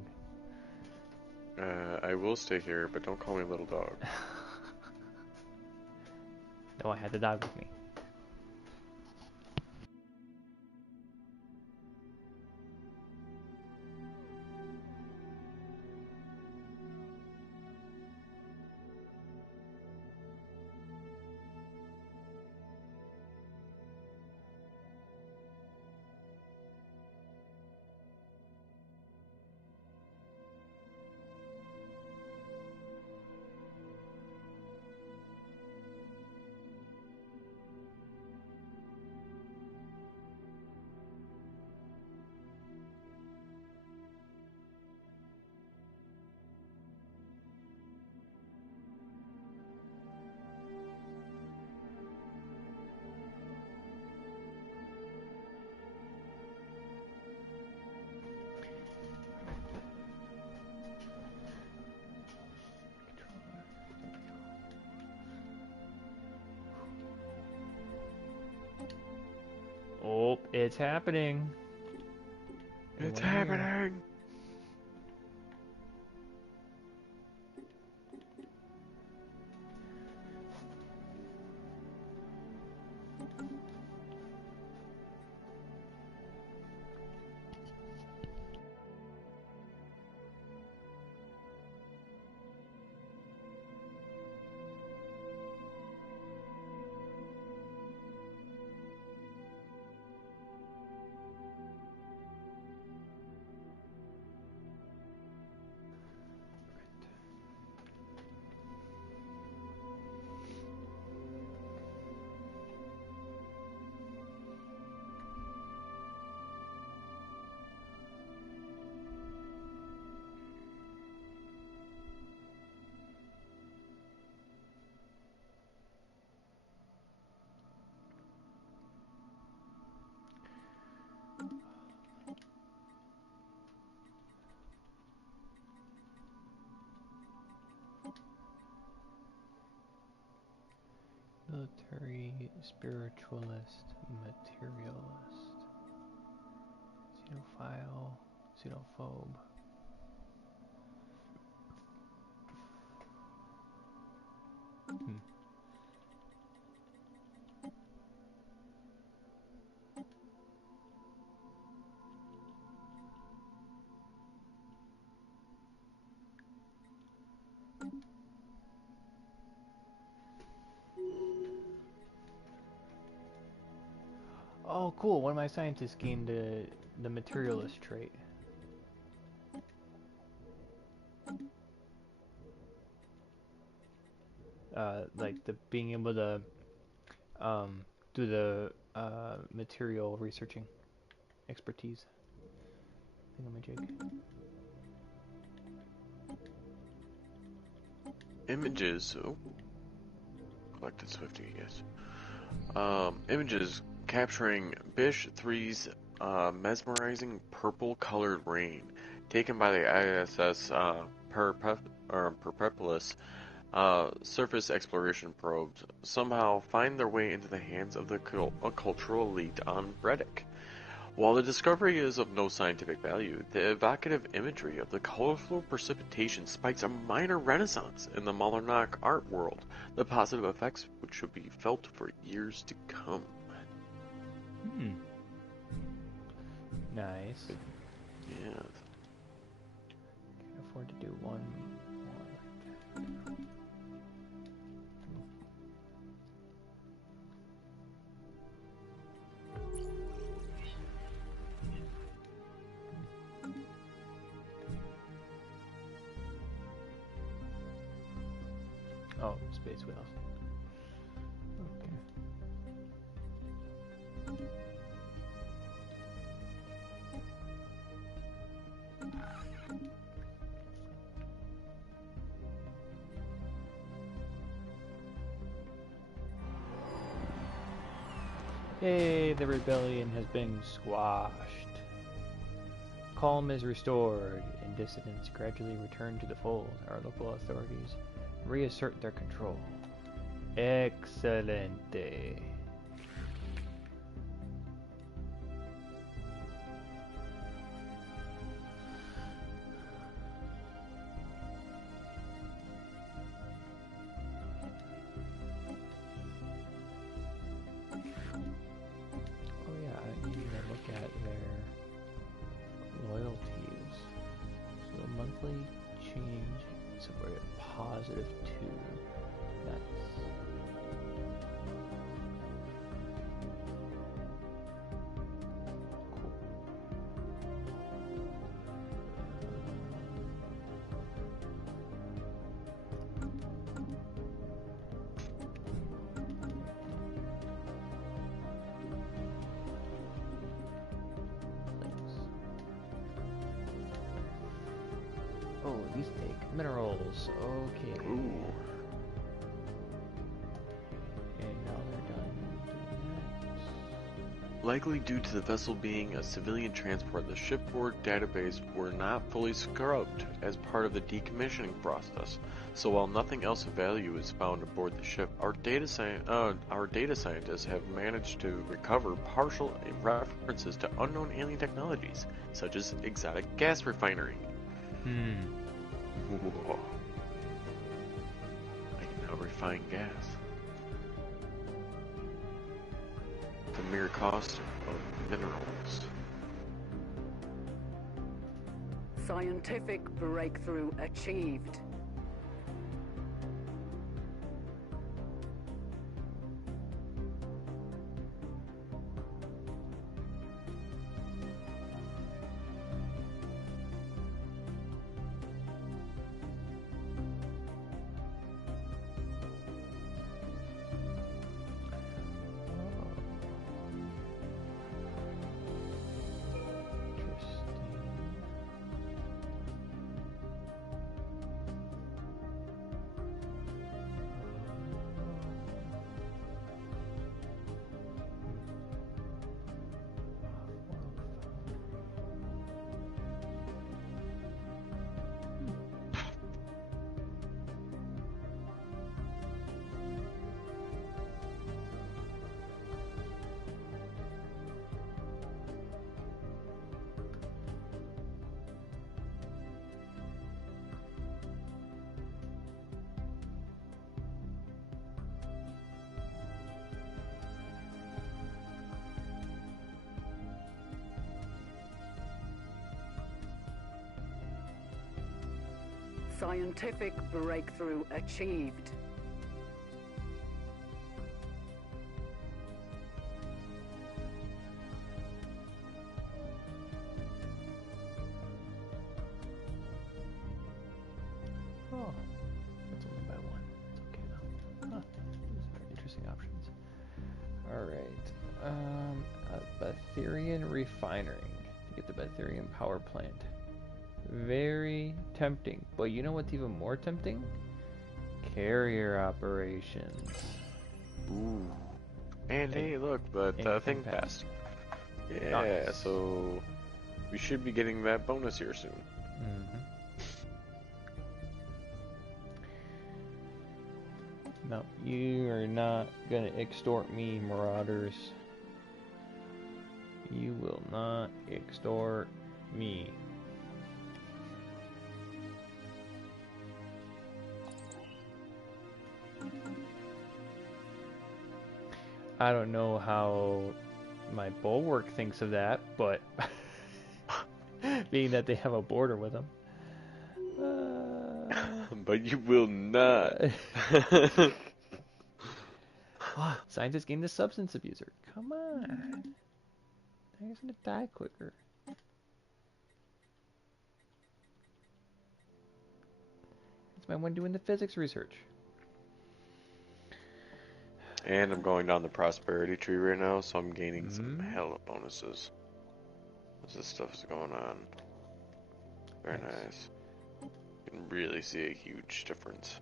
I will stay here, but don't call me little dog. No, I had the dog with me. It's happening. It's happening. Military, spiritualist, materialist, xenophile, xenophobe. Oh, cool. One of my scientists gained the materialist trait. Like the being able to do the material researching expertise. Thingamajig. Images. Oh. Collected Swifty, yes. Images capturing Bish 3's mesmerizing purple-colored rain, taken by the ISS Perpetuous surface exploration probes, somehow find their way into the hands of the cultural elite on Bredick. While the discovery is of no scientific value, the evocative imagery of the colorful precipitation spikes a minor renaissance in the Malernach art world, the positive effects which should be felt for years to come. Nice. Yeah. Can't afford to do one more. Oh, space whales. Okay. Yay, the rebellion has been squashed. Calm is restored, and dissidents gradually return to the fold. Our local authorities reassert their control. Excelente. Oh yeah, I need to look at their loyalties. So the monthly change, so we're at +2. That's oh, these take minerals. Okay. Ooh. And now they're done doing that. Likely due to the vessel being a civilian transport, the shipboard database were not fully scrubbed as part of the decommissioning process. So while nothing else of value is found aboard the ship, our data scientists have managed to recover partial references to unknown alien technologies, such as exotic gas refinery. Whoa. I can now refine gas. The mere cost of minerals. Scientific breakthrough achieved. Scientific breakthrough achieved. Oh, that's only by one. It's okay though. Huh. These are interesting options. Alright. A Betherian refinery. To get the Betherian power plant. Very tempting. But you know what's even more tempting? Carrier operations. Ooh. And hey, look, but thing passed. Yeah, Nice. so we should be getting that bonus here soon. No, you are not gonna extort me, Marauders. You will not extort me. I don't know how my bulwark thinks of that, but being that they have a border with them. But you will not. Scientists gain the substance abuser. Come on. Now he's gonna die quicker. That's my one doing the physics research. And I'm going down the prosperity tree right now, so I'm gaining some hella bonuses. As this stuff is going on. Very nice. You can really see a huge difference.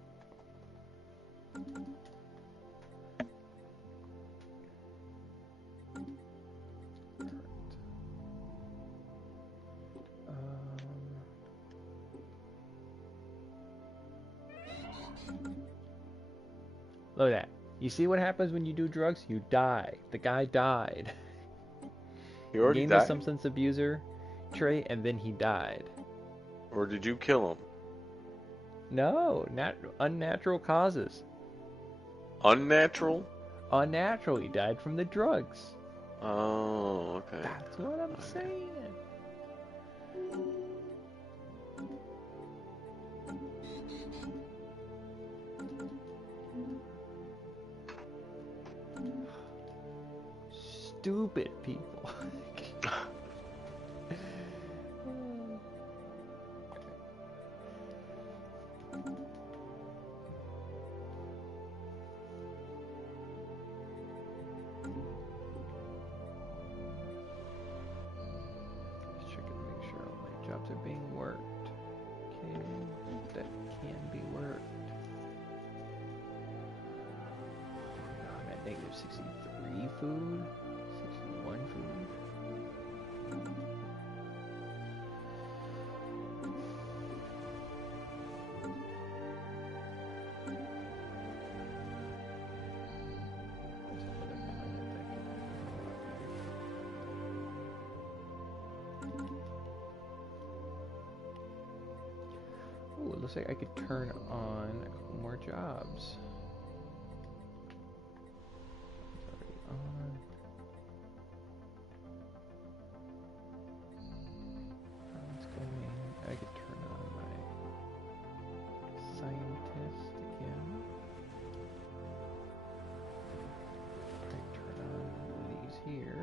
Look at that. You see what happens when you do drugs? You die. The guy died. He already gained died? the substance abuser trait, and then he died. Or did you kill him? No, unnatural causes. Unnatural? Unnatural. He died from the drugs. Oh, okay. That's what I'm saying. Stupid people. Just checking to make sure all my jobs are being worked. Okay, that can be worked. I'm at negative 63 food. 61 for looks like I could turn on more jobs. It's already on. It's going. I could turn on my scientist again. Probably turn on these here.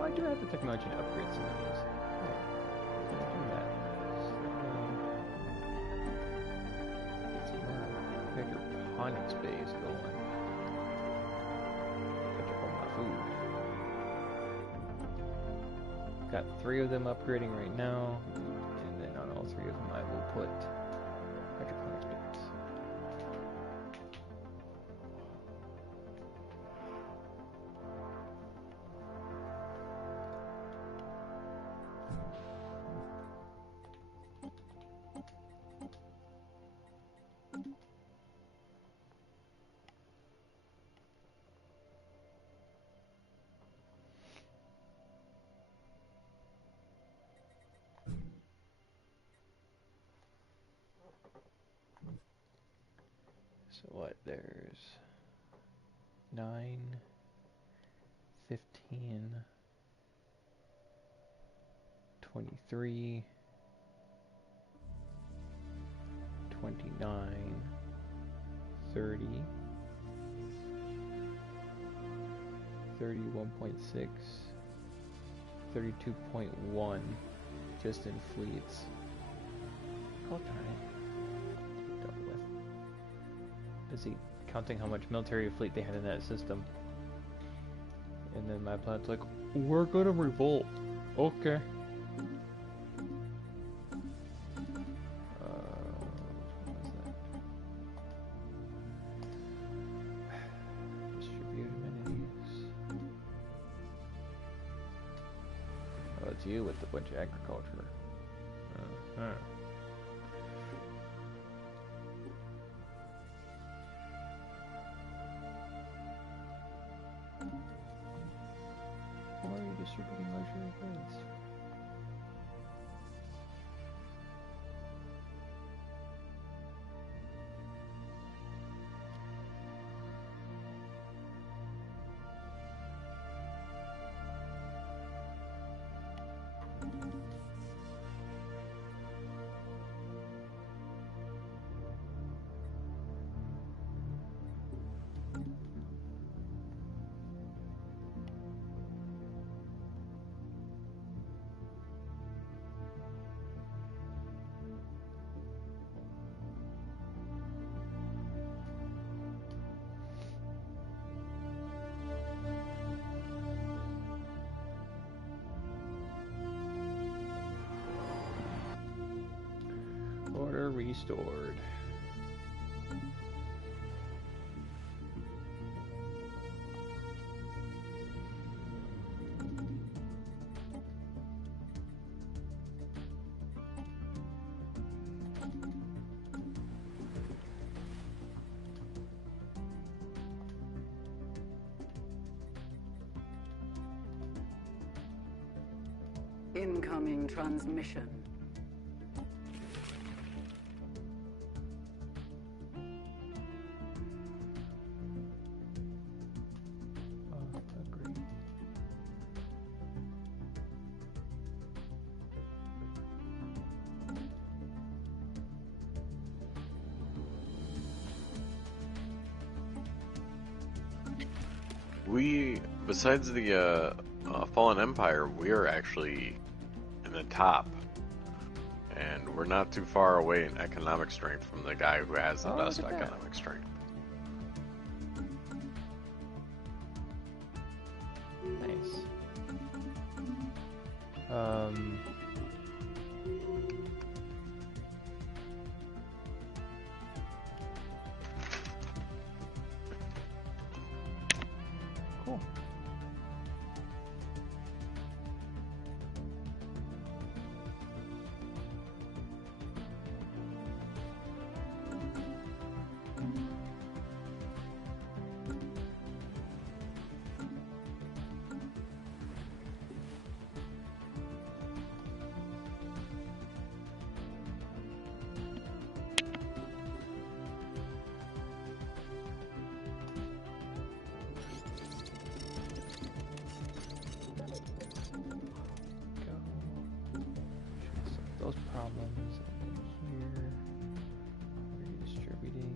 I do have the technology to upgrade some of these. Yeah, I'll do that. Get some more hydroponics bays going. Catch up on my food. Got 3 of them upgrading right now, and then on all 3 of them I will put hydroponics bays. So what, there's 9, 15, 23, 29, 30, 31.6, 32.1 just in fleets. Call time. Done with. Busy counting how much military fleet they had in that system. And then my planet's like, we're gonna revolt. Okay. What was that? Distribute amenities. Oh, it's you with a bunch of agriculture. Why are you distributing luxury goods? Order restored. Incoming transmission. Agreed. We, besides the Fallen Empire, we're actually in the top. And we're not too far away in economic strength from the guy who has the best economic strength. Nice. Cool. Those problems here. Redistributing.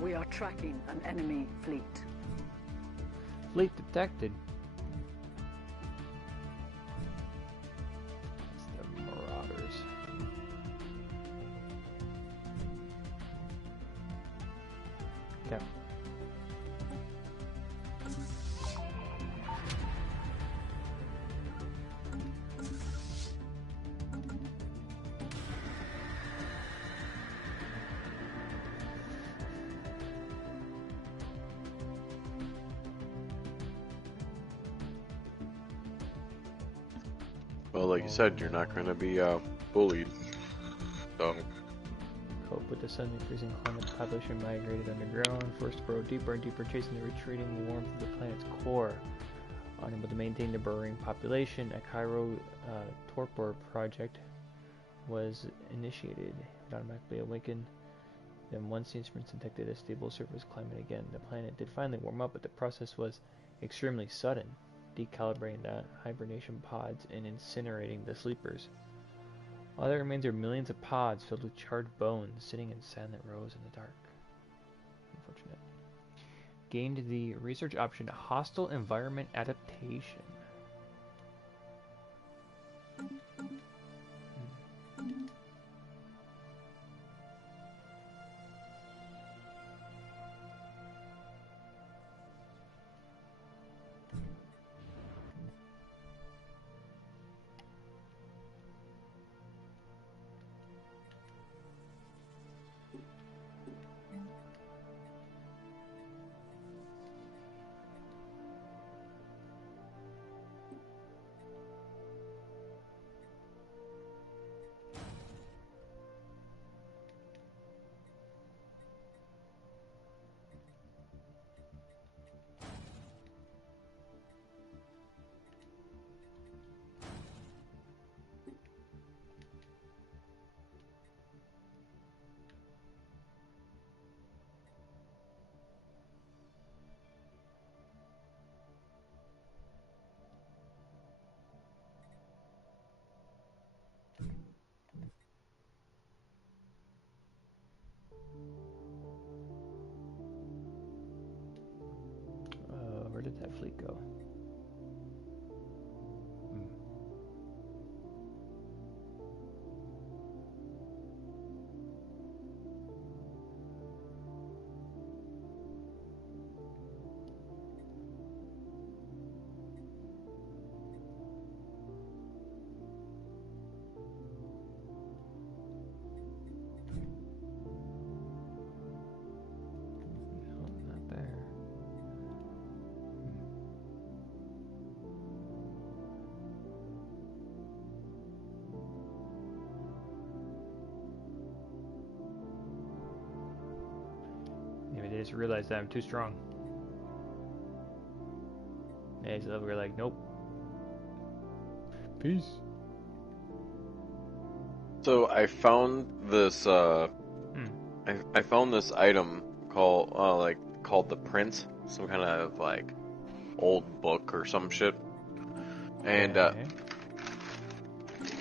We are tracking an enemy fleet. Fleet detected. It's the Marauders. Okay. Well, like you said, you're not going to be bullied. So, Cope with the suddenly freezing climate, the population migrated underground, forced to burrow deeper and deeper, chasing the retreating warmth of the planet's core. Unable to maintain the burrowing population, a Cairo torpor project was initiated. It automatically awakened. Then once the instruments detected a stable surface climate again, the planet did finally warm up, but the process was extremely sudden, decalibrating the hibernation pods and incinerating the sleepers. All that remains are millions of pods filled with charred bones sitting in silent rows in the dark. Unfortunate. Gained the research option Hostile Environment Adaptation. just realized that I'm too strong. And so we're like, nope. Peace. So I found this. I found this item called called the Prince, some kind of like old book or some shit, and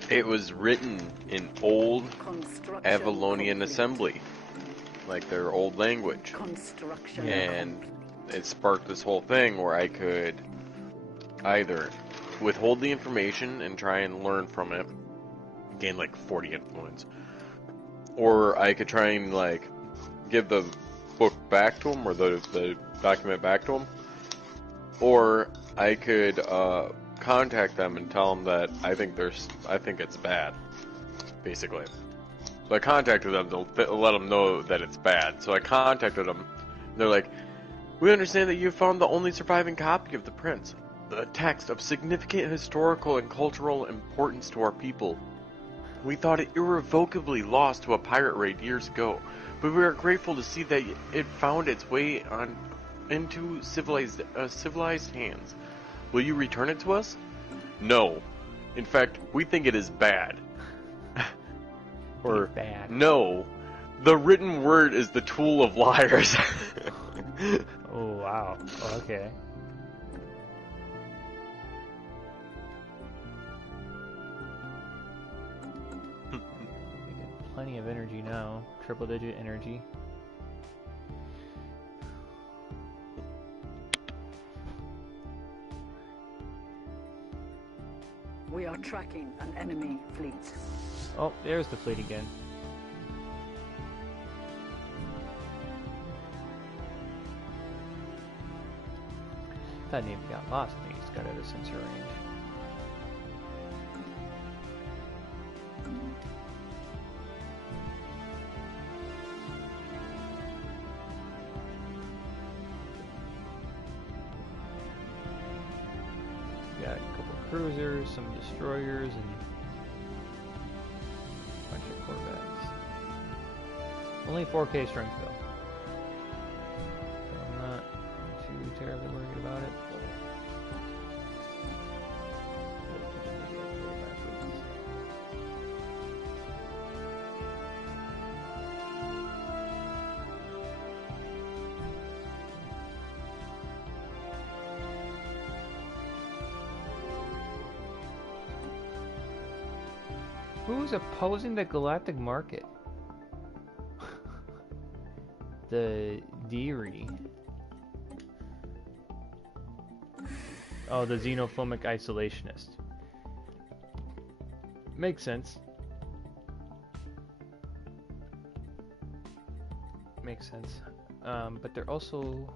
it was written in old Avalonian assembly, like their old language, and it sparked this whole thing where I could either withhold the information and try and learn from it, gain like 40 influence, or I could try and like give the book back to him or the document back to him, or I could contact them and tell them that I think it's bad, basically. So I contacted them to let them know that it's bad. So I contacted them, and they're like, "We understand that you found the only surviving copy of the Prince, a text of significant historical and cultural importance to our people. We thought it irrevocably lost to a pirate raid years ago, but we are grateful to see that it found its way into civilized hands. Will you return it to us?" "No. In fact, we think it is bad." Or, bad. "No. The written word is the tool of liars." Oh, wow. Oh, okay. We get plenty of energy now. Triple digit energy. We are tracking an enemy fleet. Oh, there's the fleet again. That name got lost and he just got out of sensor range. Got a couple cruisers, some destroyers, and a bunch of corvettes. Only 4K strength though, so I'm not too terribly worried about it. Who's opposing the galactic market? The Deary. Oh, the xenophobic isolationist. Makes sense. Makes sense. But they're also...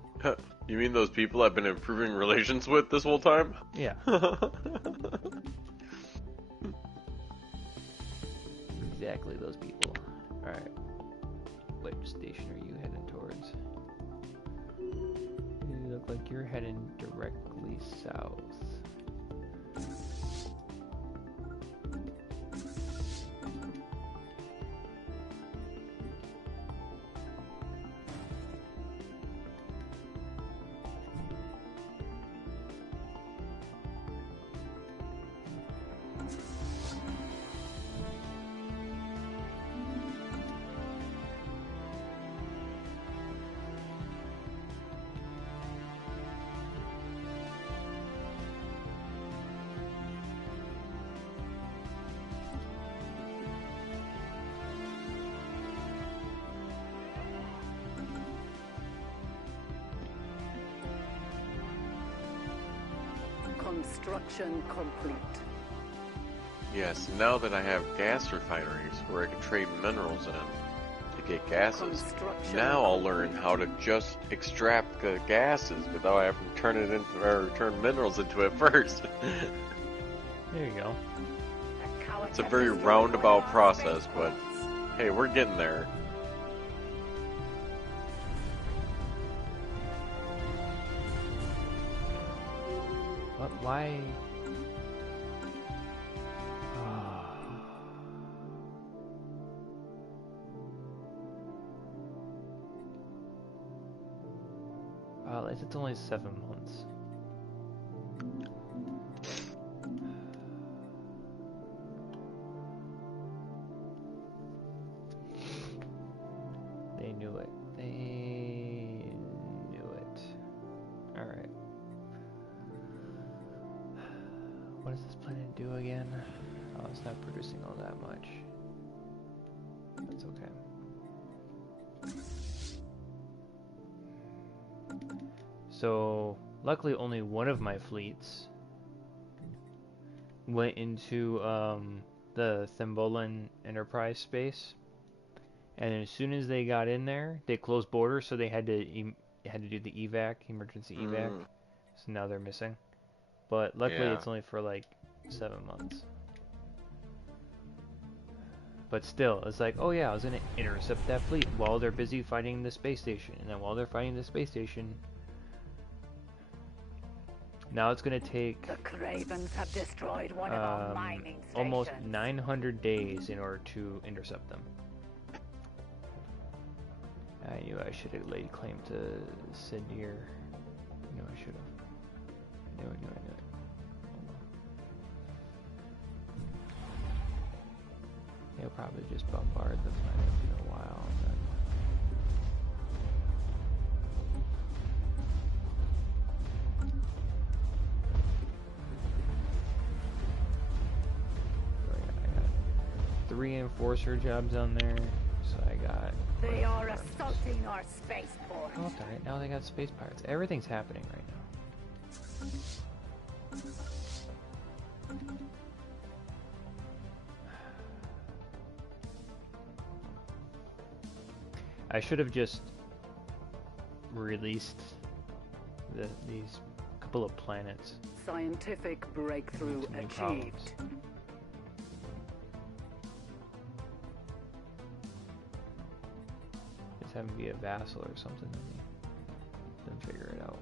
You mean those people I've been improving relations with this whole time? Yeah. Exactly those people. Alright. Which station are you heading towards? You look like you're heading directly south. Construction complete. Yes, now that I have gas refineries where I can trade minerals in to get gases, now I'll learn how to just extract the gases without having to turn minerals into it first. There you go. It's a very roundabout process, but hey, we're getting there. What? Why? Well, it's only 7 months. They knew it. They knew it. Alright. What does this planet do again? Oh, it's not producing all that much. That's okay. So, luckily only one of my fleets went into the Thembolan Enterprise space. And as soon as they got in there, they closed borders, so they had to do the evac, emergency evac. So now they're missing. But luckily, it's only for like 7 months. But still, it's like, oh yeah, I was gonna intercept that fleet while they're busy fighting the space station, and then while they're fighting the space station, now it's gonna take The Cravens have destroyed one of our mining stations. almost 900 days in order to intercept them. I knew I should have laid claim to Sindir. I knew I should have. I knew it. They'll probably just bombard the planet for a while. Then... I got 3 enforcer jobs on there, so I got... They are assaulting our spaceport. Oh, that's alright. Now they got space pirates. Everything's happening right now. I should have just released these couple of planets. Scientific breakthrough achieved. Just have him be a vassal or something. Then figure it out.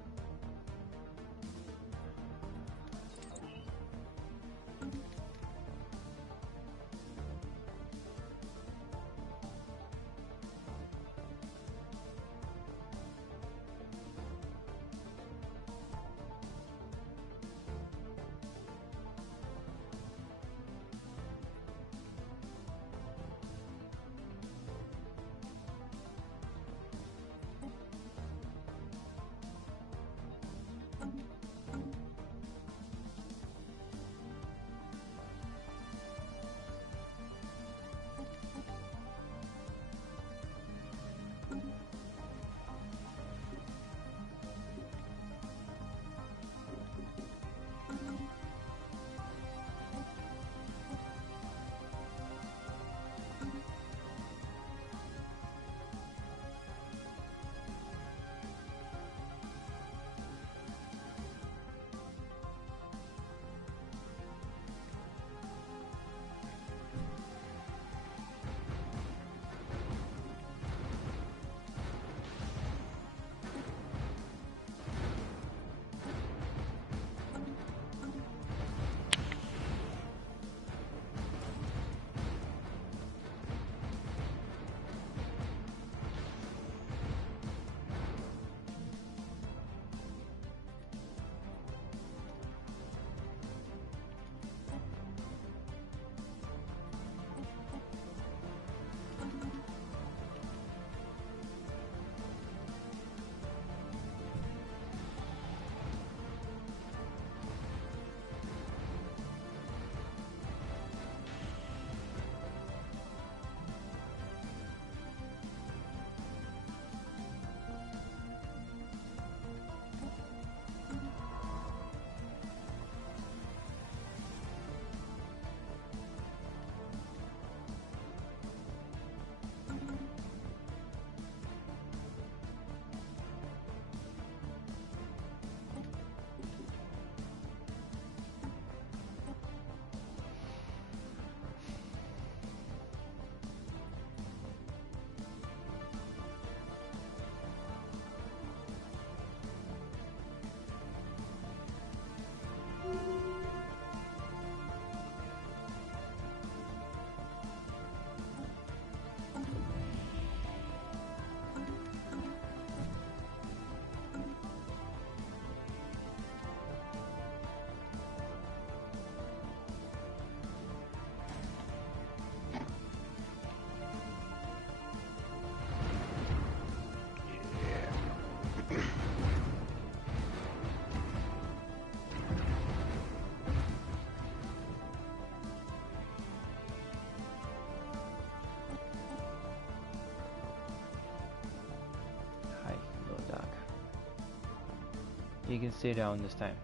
You can stay down this time,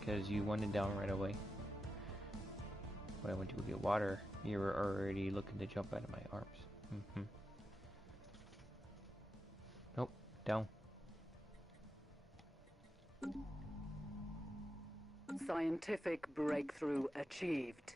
because you wanted down right away. When I went to go get water, you were already looking to jump out of my arms. Nope, down. Scientific breakthrough achieved.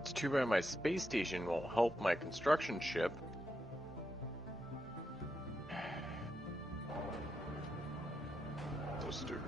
It's too bad my space station won't help my construction ship. So stupid.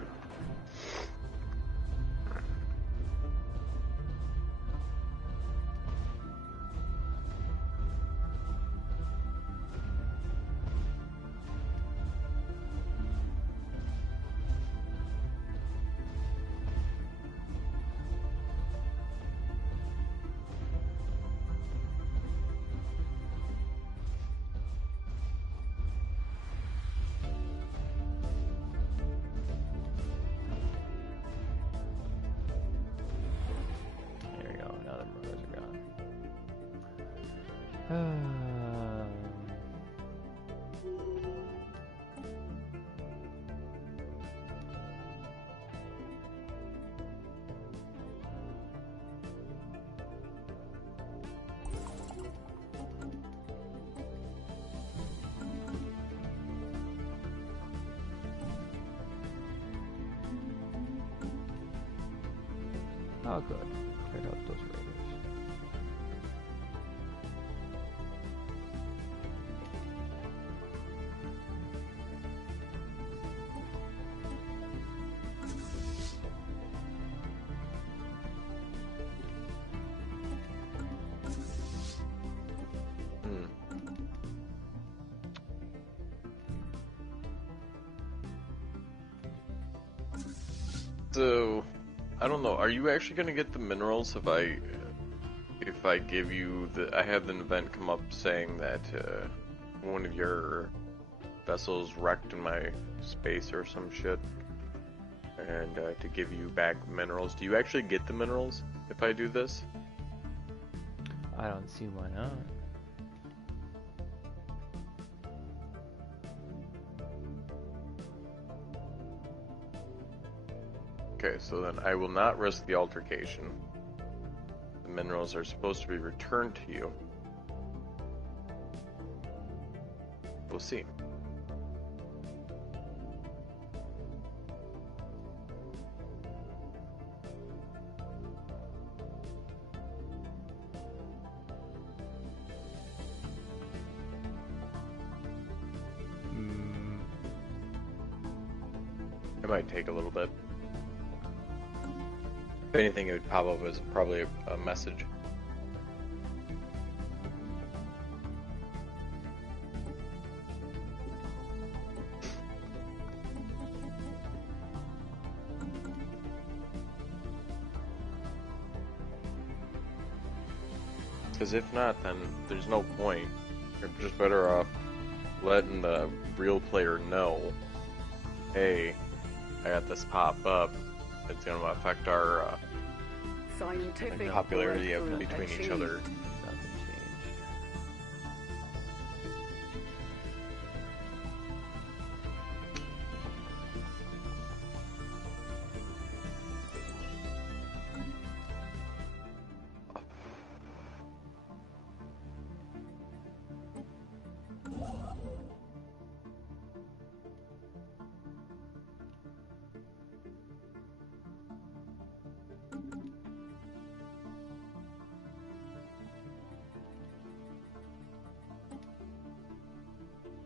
Oh, good. Cleared out those raiders. So, I don't know. Are you actually gonna get the minerals if I give you the? I had an event come up saying that one of your vessels wrecked in my space or some shit, and to give you back minerals. Do you actually get the minerals if I do this? I don't see why not. Okay, so then I will not risk the altercation. The minerals are supposed to be returned to you. We'll see. It might take a little bit. If anything, it would pop up as probably a message. Because if not, then there's no point. You're just better off letting the real player know, hey, I got this pop up. It's going to affect our Scientific popularity of breakthrough between each achieved. other. Nothing changed.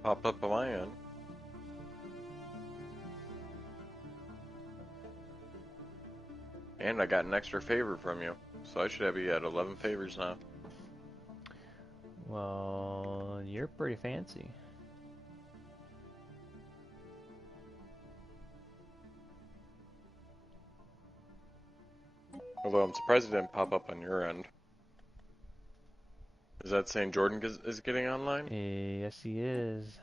Popped up on my end. And I got an extra favor from you. So I should have you at 11 favors now. Well, you're pretty fancy. Although I'm surprised it didn't pop up on your end. Is that saying Jordan is getting online? Yes, he is.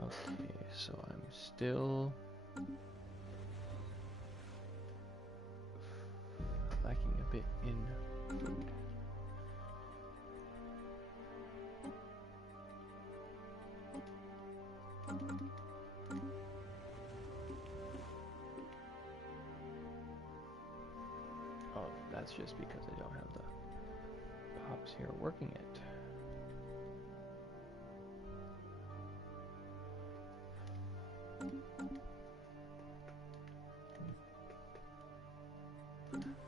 Okay, so I'm still lacking a bit in food. Oh, that's just because I don't have the pops here working it.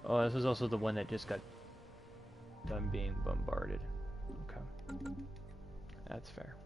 Oh, this is also the one that just got done being bombarded. Okay. That's fair.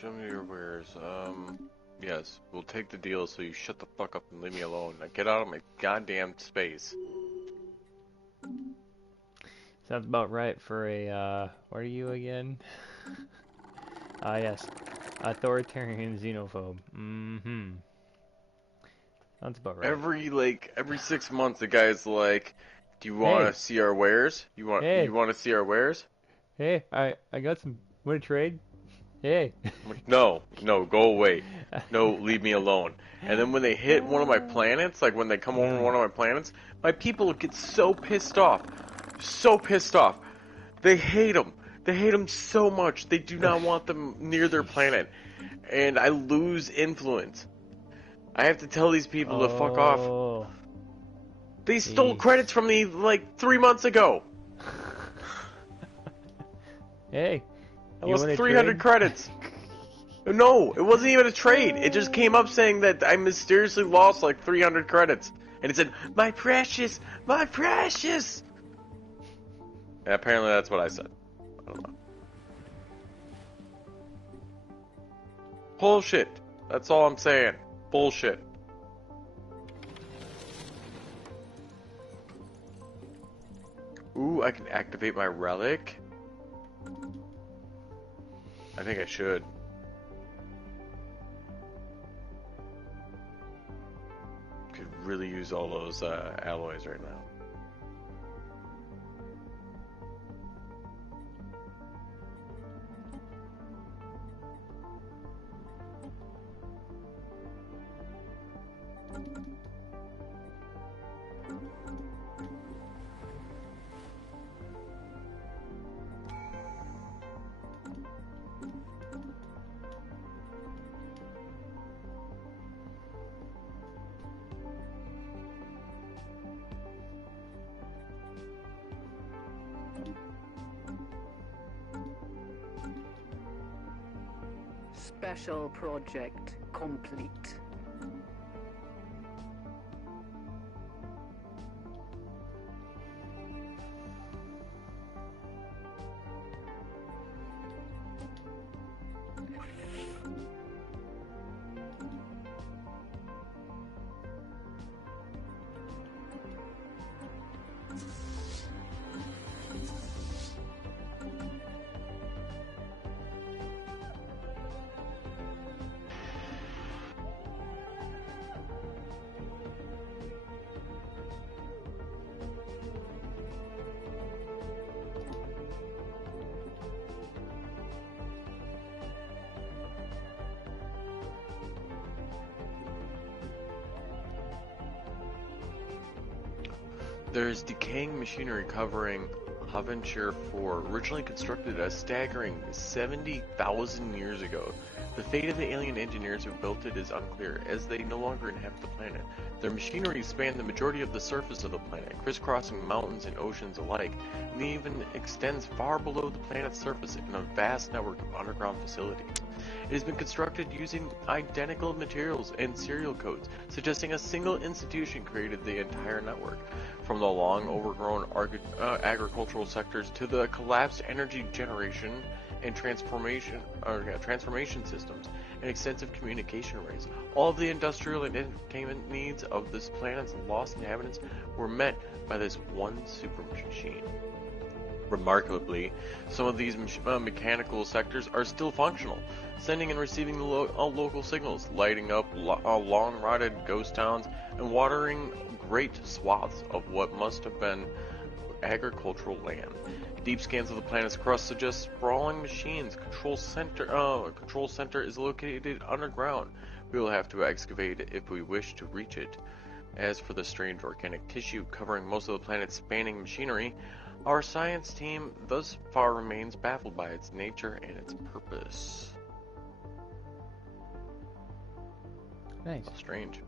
Show me your wares. Yes, we'll take the deal, so you shut the fuck up and leave me alone. Now get out of my goddamn space. Sounds about right for a, what are you again? Ah, yes. Authoritarian xenophobe. Mm-hmm. Sounds about right. Every 6 months, the guy's like, "Do you want to see our wares? You want to see our wares?" Hey, I got some. Want to trade? Hey. I'm like, no, no, go away. No, leave me alone. And then when they hit one of my planets, like when they come over one of my planets, my people get so pissed off. So pissed off. They hate them. They hate them so much. They do not want them near their planet. And I lose influence. I have to tell these people to fuck off. Oh. They stole Jeez. credits from me like 3 months ago. Hey. I You lost want to 300 trade? credits. No, it wasn't even a trade. It just came up saying that I mysteriously lost like 300 credits. And it said, my precious, my precious. And apparently that's what I said. I don't know. Bullshit. That's all I'm saying. Bullshit. Ooh, I can activate my relic. I think I should. Could really use all those alloys right now. Special project complete. There's decaying machinery covering Haventure 4, originally constructed a staggering 70,000 years ago. The fate of the alien engineers who built it is unclear, as they no longer inhabit the planet. Their machinery spanned the majority of the surface of the planet, crisscrossing mountains and oceans alike, and even extends far below the planet's surface in a vast network of underground facilities. It has been constructed using identical materials and serial codes, suggesting a single institution created the entire network. From the long overgrown agricultural sectors to the collapsed energy generation and transformation systems and extensive communication arrays, all of the industrial and entertainment needs of this planet's lost inhabitants were met by this one super machine. Remarkably, some of these mechanical sectors are still functional, sending and receiving the local signals, lighting up long-rotted ghost towns, and watering great swaths of what must have been agricultural land. Deep scans of the planet's crust suggest sprawling machines. Control center is located underground. We will have to excavate it if we wish to reach it. As for the strange organic tissue covering most of the planet's spanning machinery, our science team thus far remains baffled by its nature and its purpose. Nice. How strange.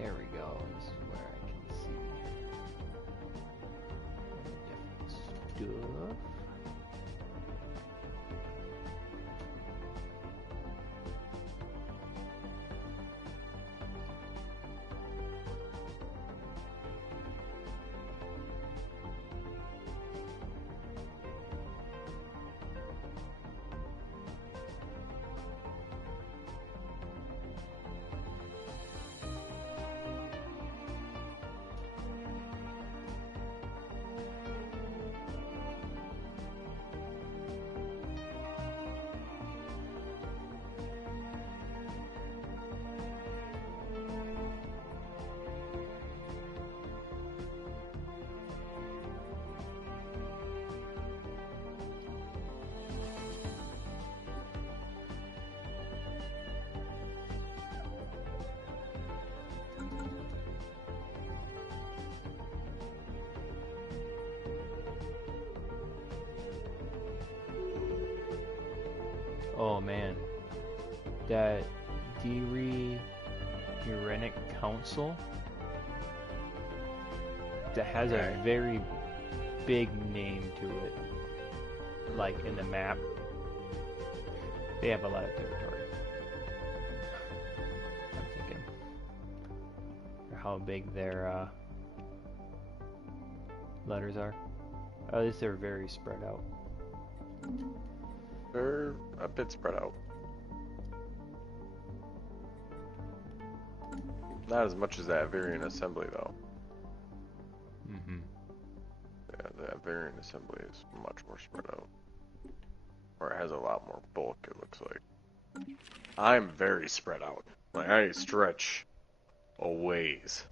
There we go. This is where I can see different stuff. Oh man, that Uranic Council that has a very big name to it, like in the map. They have a lot of territory. I'm thinking how big their letters are. At least they're very spread out. They're a bit spread out. Not as much as that variant assembly, though. Mm-hmm. Yeah, that variant assembly is much more spread out. Or it has a lot more bulk, it looks like. I'm very spread out. Like, I stretch a ways.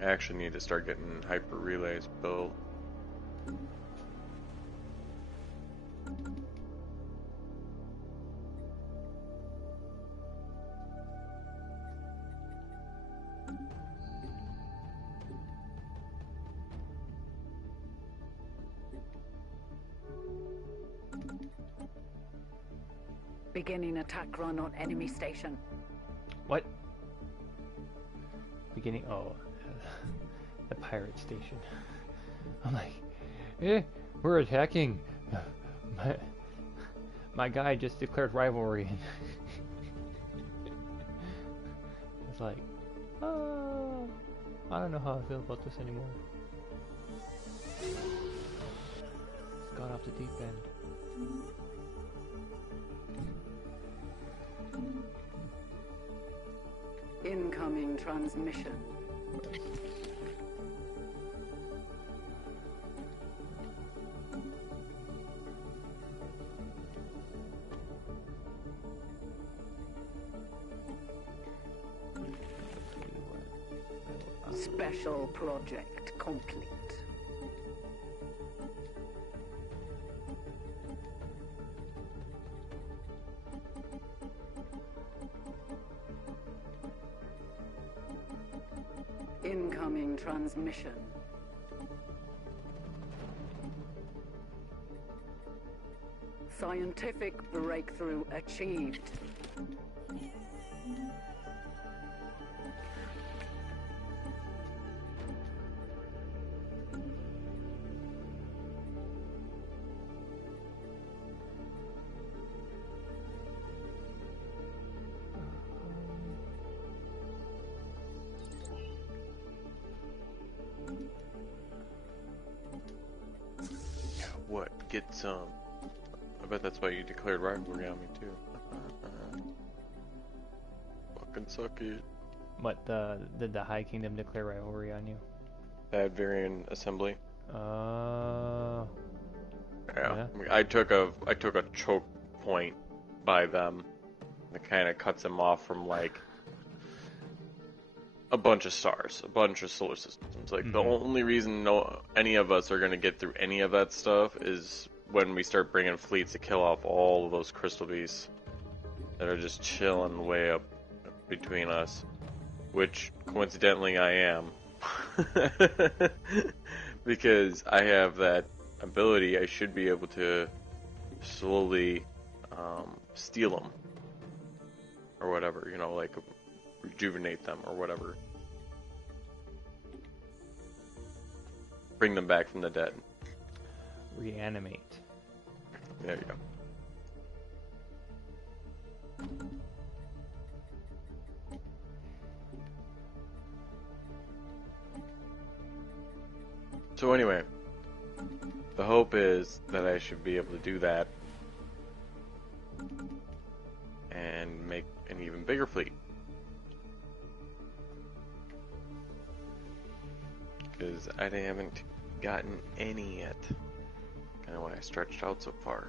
I actually need to start getting hyper relays built. Beginning attack run on enemy station. What? Beginning? Oh, the pirate station. I'm like, we're attacking. My guy just declared rivalry. It's like, oh, I don't know how I feel about this anymore. It's gone off the deep end. Incoming transmission. Special project complete. Incoming transmission. Scientific breakthrough achieved. What? Get some. I bet that's why you declared rivalry on me too. Fucking suck it. What, did the High Kingdom declare rivalry on you? That variant assembly. Yeah. I mean, I took a choke point by them. That kind of cuts them off from like a bunch of stars, a bunch of solar systems. Like the only reason any of us are gonna get through any of that stuff is when we start bringing fleets to kill off all of those crystal beasts that are just chilling way up between us, which coincidentally I am. Because I have that ability, I should be able to slowly steal them. Or whatever, you know, like rejuvenate them or whatever. Bring them back from the dead. Reanimate. There you go. So anyway, the hope is that I should be able to do that and make an even bigger fleet. Because I haven't gotten any yet. Kind of why I stretched out so far.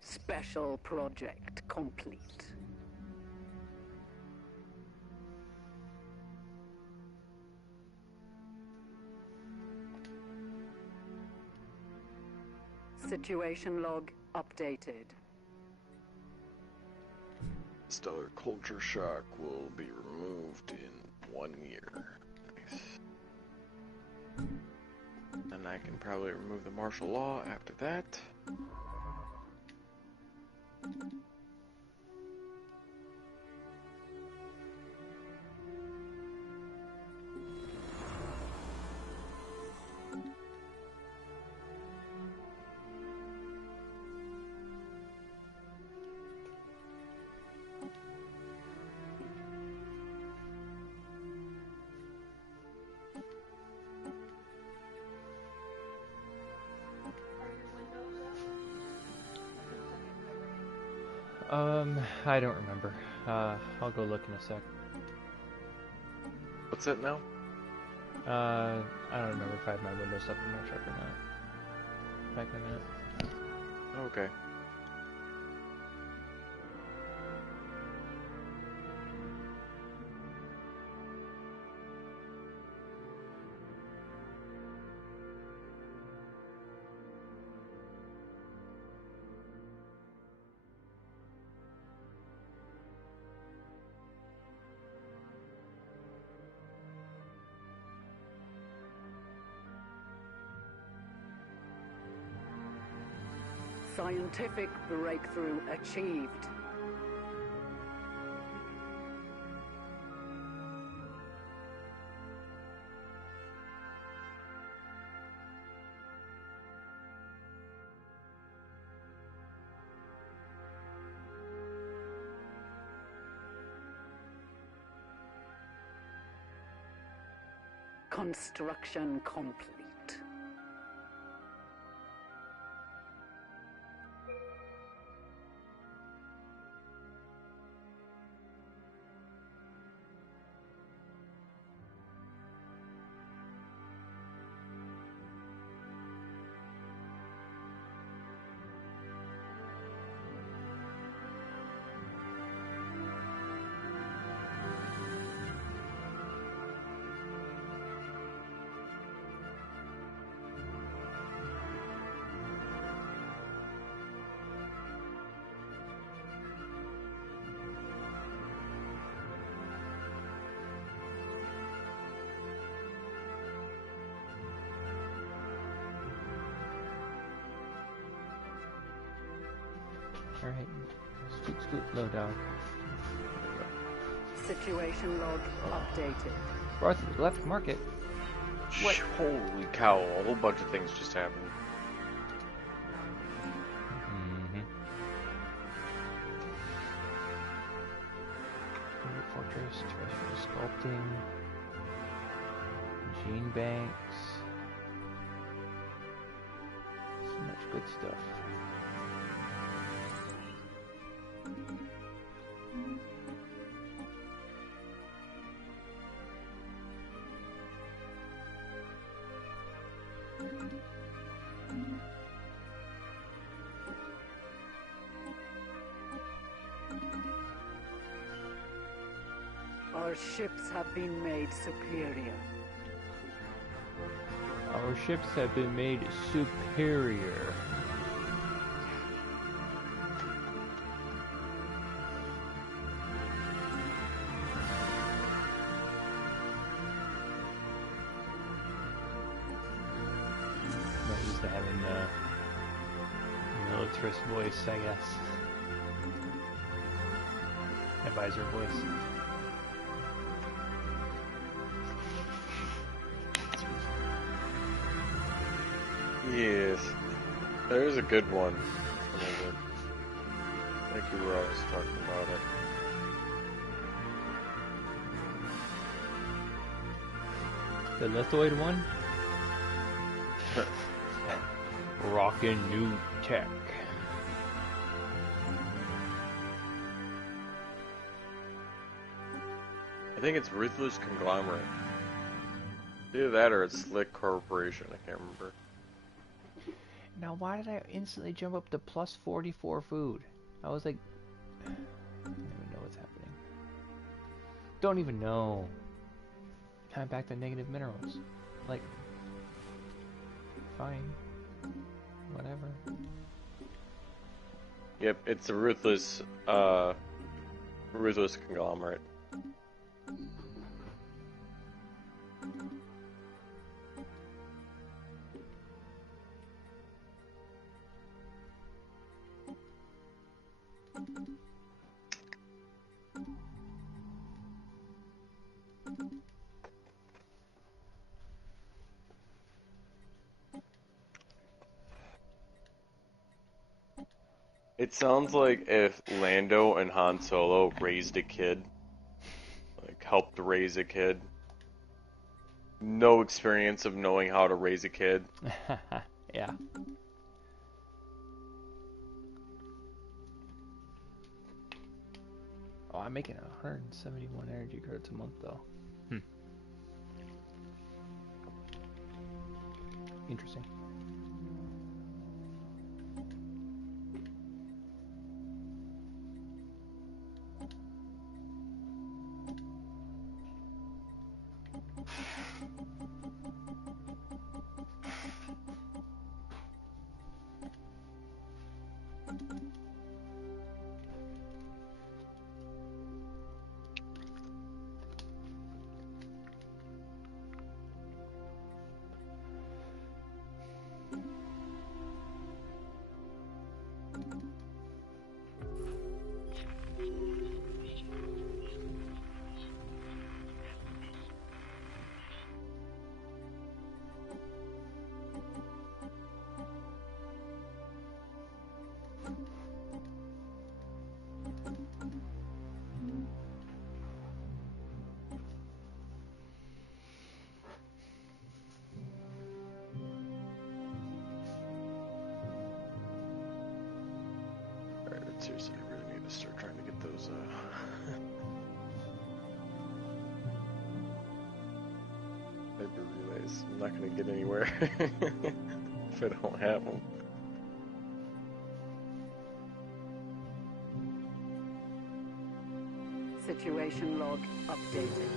Special project complete. Situation log updated. Stellar culture shock will be removed in 1 year. Nice. And I can probably remove the martial law after that. I don't remember. I'll go look in a sec. What's that now? I don't remember if I have my windows up in my truck or not. Back in a minute. Okay. Scientific breakthrough achieved. Construction complete. Alright. Scoot, scoot, low dog. Situation log updated. Brought to the left market. What? Holy cow, a whole bunch of things just happened. Fortress, terrestrial sculpting, gene banks, so much good stuff. Our ships have been made superior. Our ships have been made superior. Not used to having militarist voice, I guess. Advisor voice. Yes, there's a good one. Thank you, where I was talking about it. The lithoid one? Rockin' new tech. I think it's Ruthless Conglomerate. Either that or it's Slick Corporation, I can't remember. Now, why did I instantly jump up to plus 44 food? I was like, I don't even know what's happening. Don't even know. I'm back to negative minerals. Like, fine. Whatever. Yep, it's a Ruthless Conglomerate. It sounds like if Lando and Han Solo raised a kid, like helped raise a kid. No experience of knowing how to raise a kid. Yeah. Oh, I'm making 171 energy credits a month though. Interesting. Seriously, I really need to start trying to get those, hyper relays. I'm not gonna get anywhere if I don't have them. Situation log updated.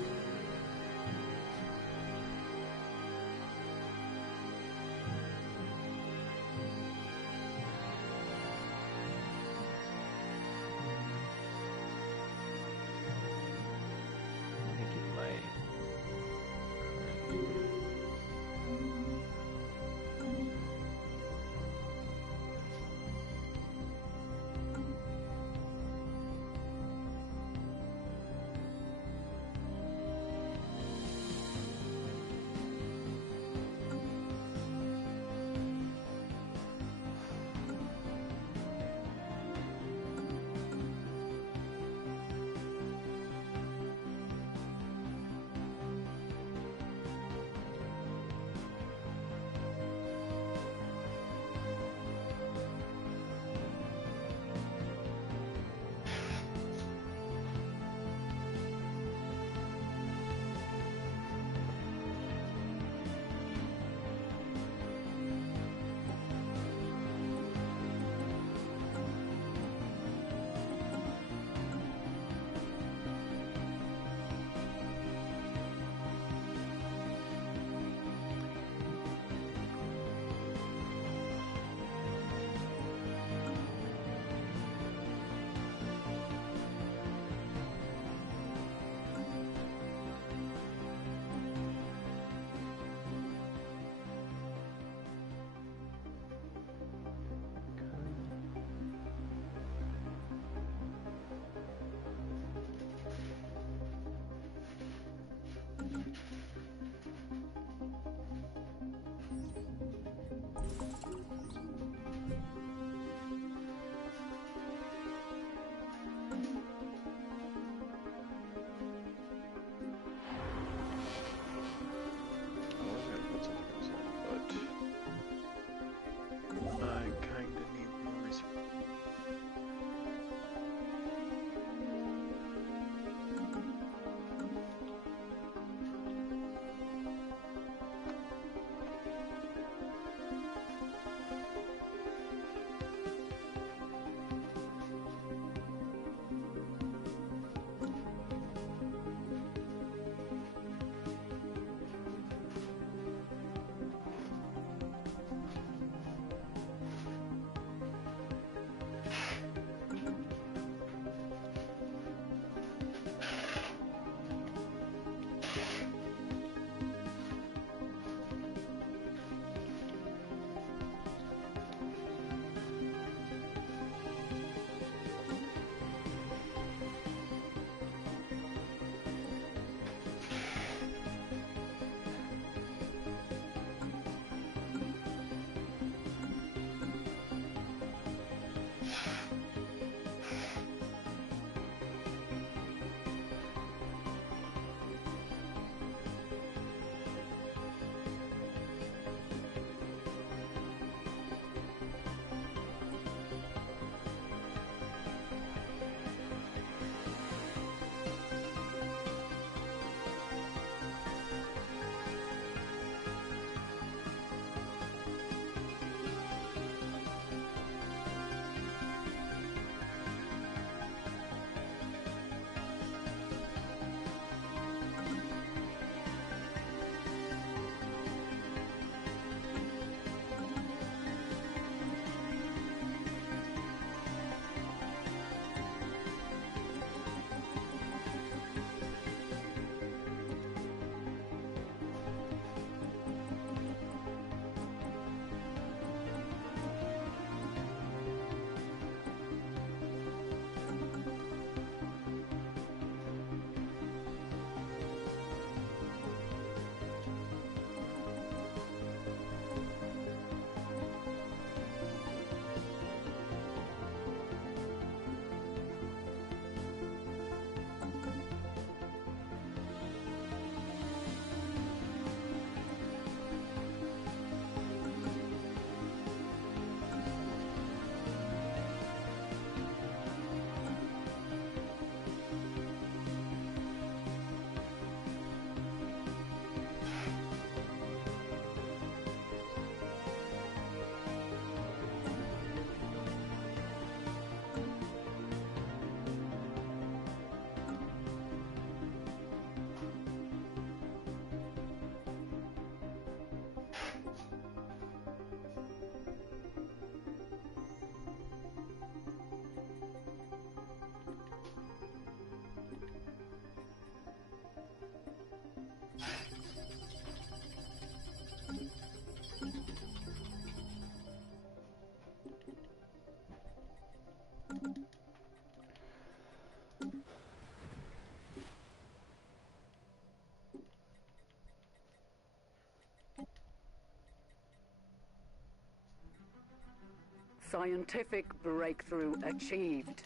Scientific breakthrough achieved.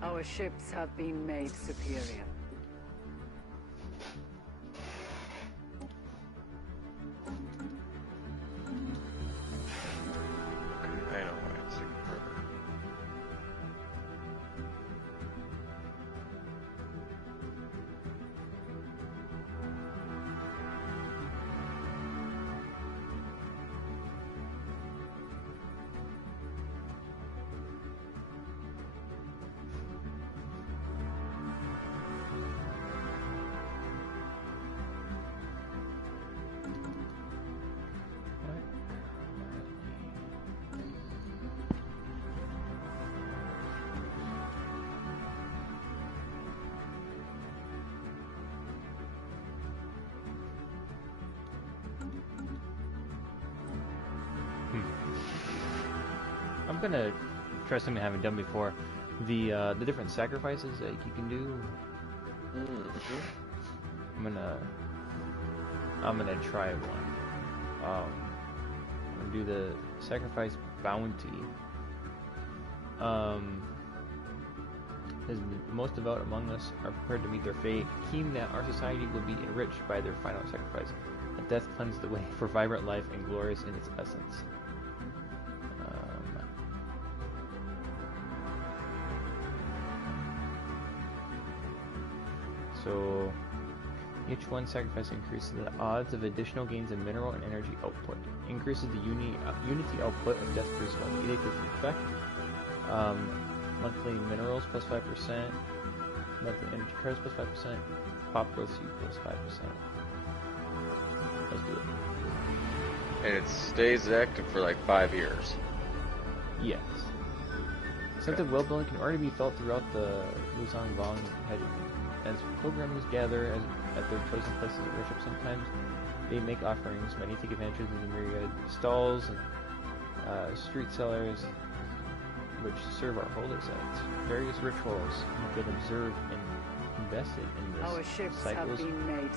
Our ships have been made superior. I know why it's taking forever. I'm gonna try something I haven't done before. The different sacrifices that you can do. I'm gonna try one. I'm gonna do the sacrifice bounty. As most devout among us are prepared to meet their fate, keen that our society will be enriched by their final sacrifice. That death cleansed the way for vibrant life and glorious in its essence. So each one sacrifice increases the odds of additional gains in mineral and energy output. Increases the unity output of Death Priest when it takes effect. Monthly minerals plus 5%. Monthly energy cards plus 5%. Pop growth seed plus 5%. Let's do it. And it stays active for like 5 years. Yes. Sense of well-being can already be felt throughout the Yuuzhan Vong hegemony. As pilgrims gather at their chosen places of worship, sometimes they make offerings. Many take advantage of the myriad stalls and street sellers which serve our holy sites. Various rituals have been observed and invested in this cycle's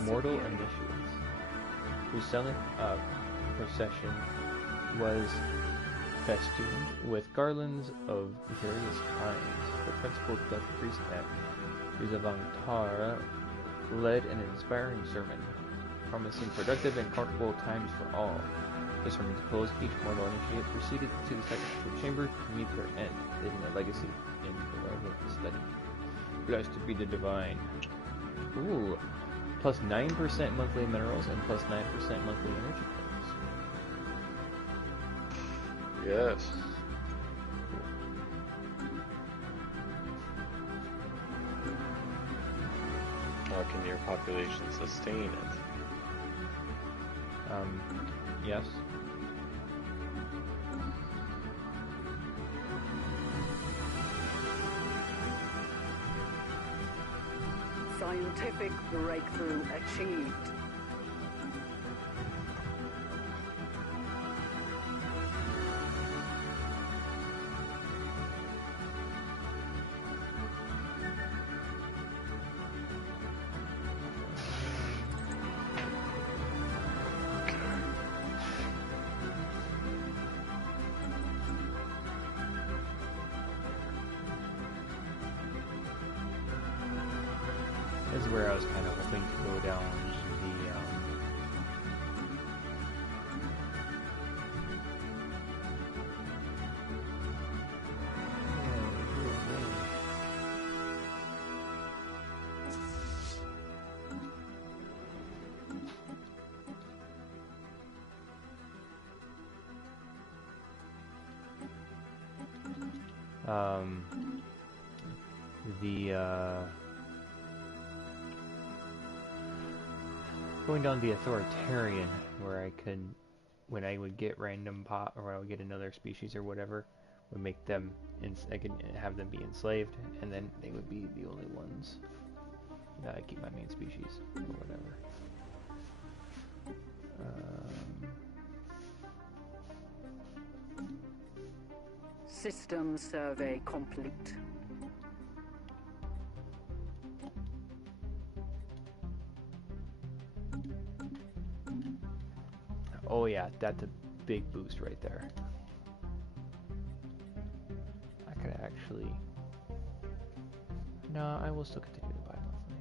mortal initiates, whose selling procession is festooned with garlands of various kinds. The principal Death Priest at Yuuzhan led an inspiring sermon, promising productive and comfortable times for all. The sermon closed, each mortal initiate proceeded to the sacrificial chamber to meet their end, leaving a legacy in beloved study. Blessed be the divine. Ooh, plus 9% monthly minerals and plus 9% monthly energy cards. Yes. How can your population sustain it? Yes. Scientific breakthrough achieved. This is where I was kind of hoping to go down um, the going down the authoritarian, where I could, when I would get random pop, or I would get another species or whatever, would make them, I could have them be enslaved, and then they would be the only ones that I keep my main species or whatever. System survey complete. Oh yeah, that's a big boost right there. I could actually... No, I will still continue to buy monthly.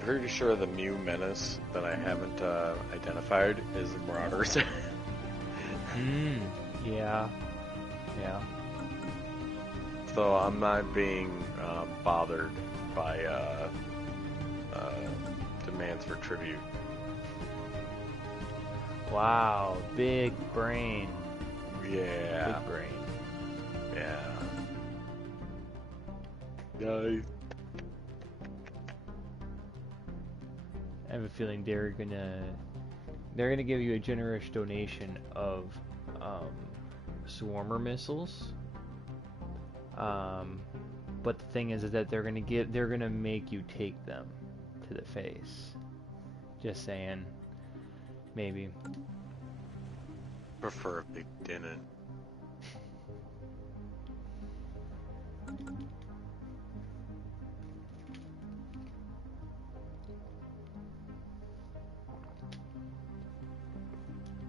Pretty sure the Mew menace that I haven't identified is the Marauders. Yeah. Yeah. So I'm not being bothered by demands for tribute. Wow, big brain. Yeah. Big brain. Yeah. Nice. I have a feeling they're gonna give you a generous donation of swarmer missiles. But the thing is that they're gonna make you take them to the face. Just saying. Maybe. Prefer if they didn't.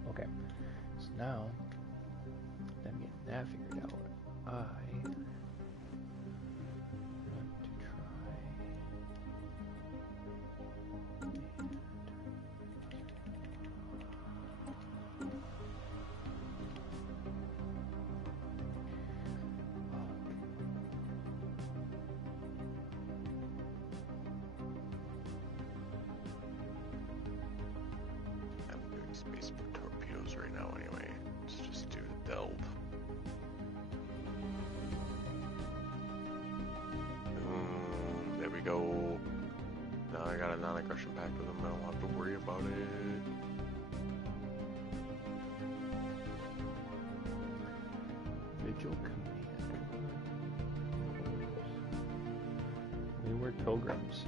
Okay. So now that I'm getting that figured out, I want to try. I'm doing space torpedoes right now anyway. Let's just do the delve. There we go. Now I got a non-aggression pact with them. I don't have to worry about it. Vigil Command. We were pilgrims.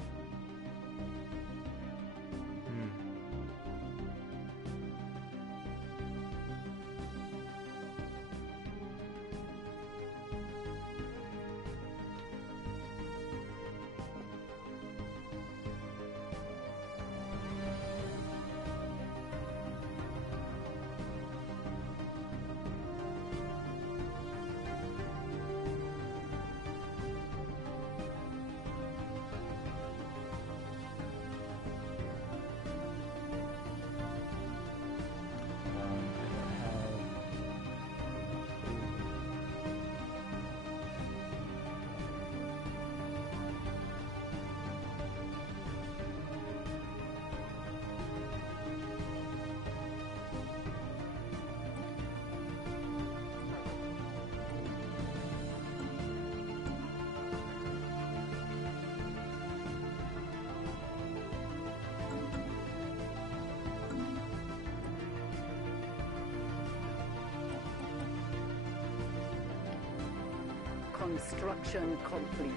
Construction complete.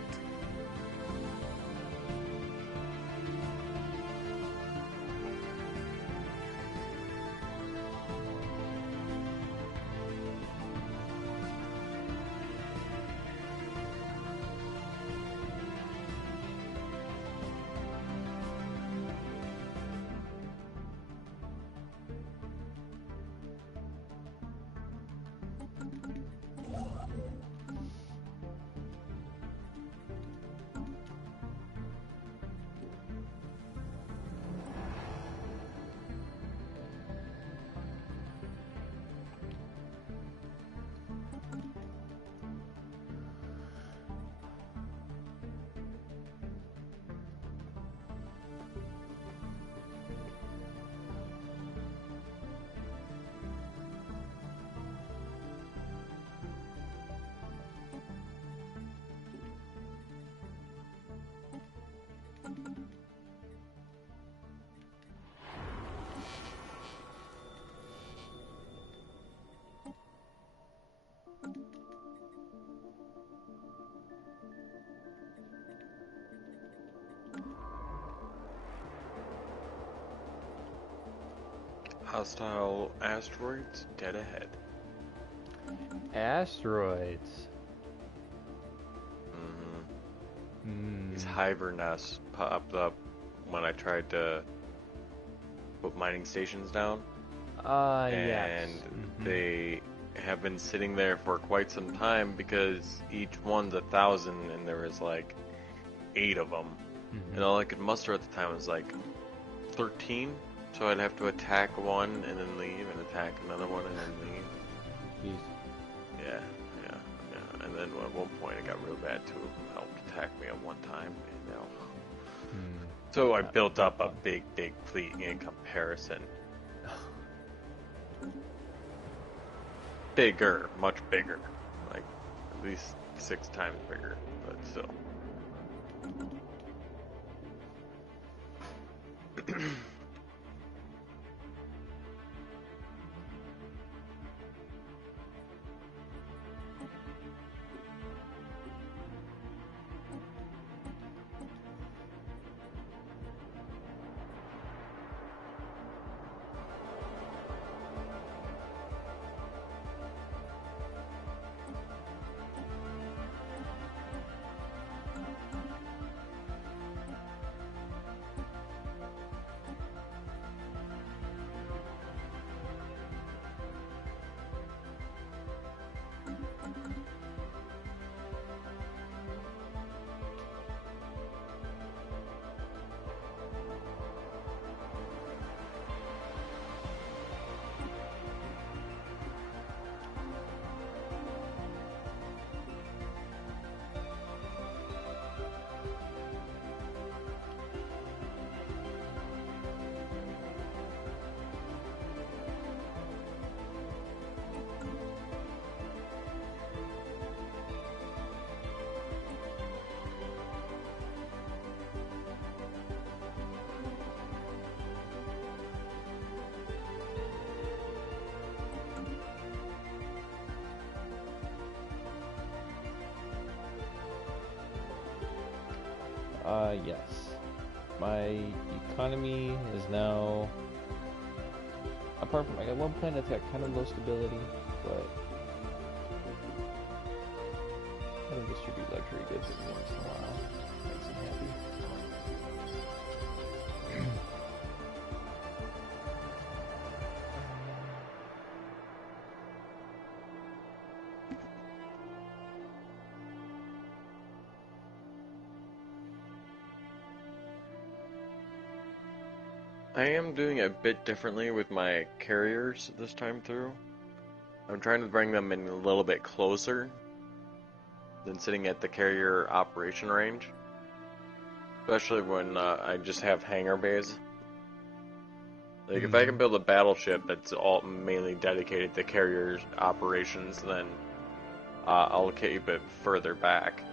Hostile asteroids dead ahead. Asteroids. These hiver nests popped up when I tried to put mining stations down. Yes. And they have been sitting there for quite some time because each one's 1,000 and there was like 8 of them. And all I could muster at the time was like 13. So I'd have to attack one and then leave, and attack another one and then leave. Jeez. Yeah. And then at one point it got real bad. 2 of them helped attack me at one time. So I built up a big fleet in comparison. Bigger, much bigger. Like, at least 6 times bigger, but still. Yes. My economy is now, apart from, I got one planet that's got kind of low stability, but I don't distribute luxury goods every once in a while. Makes me happy. I am doing a bit differently with my carriers this time through. I'm trying to bring them in a little bit closer than sitting at the carrier operation range. Especially when I just have hangar bays. Like, if I can build a battleship that's all mainly dedicated to carrier operations, then I'll keep it further back.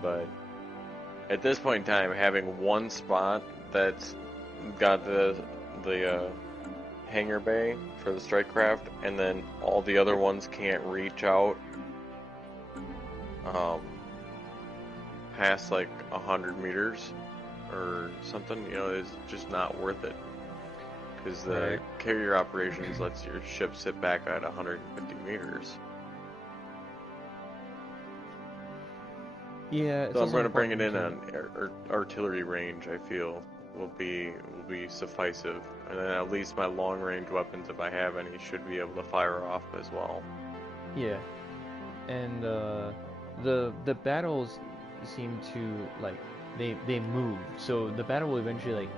But at this point in time, having one spot that's got the hangar bay for the strike craft, and then all the other ones can't reach out, past like 100 meters or something, you know, is just not worth it. Because the carrier operations lets your ship sit back at 150 meters. Yeah, so I'm going to bring it in on artillery range. I feel will be sufficient, and then at least my long range weapons, if I have any, should be able to fire off as well. Yeah, and the battles seem to like they move. So the battle will eventually like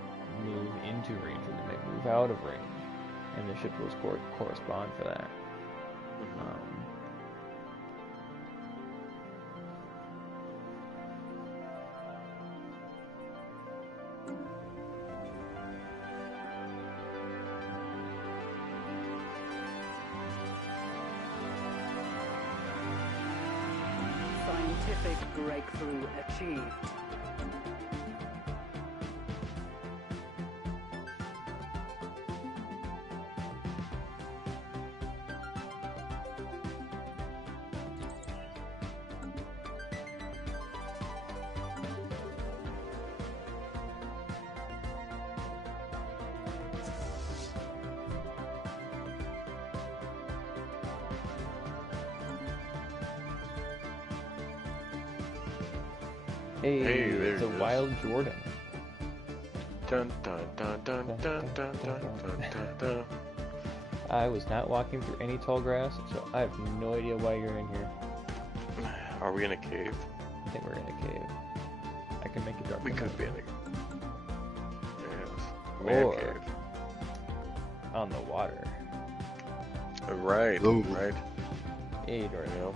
move into range, and they might move out of range, and the ships will correspond for that. Scientific breakthrough achieved. Hey, it's a wild Jordan. Dun dun dun dun dun dun dun dun dun. I was not walking through any tall grass, so I have no idea why you're in here. Are we in a cave? I think we're in a cave. I can make it dark. We could be in a or cave. On the water. Right, right. Hey, Darnell.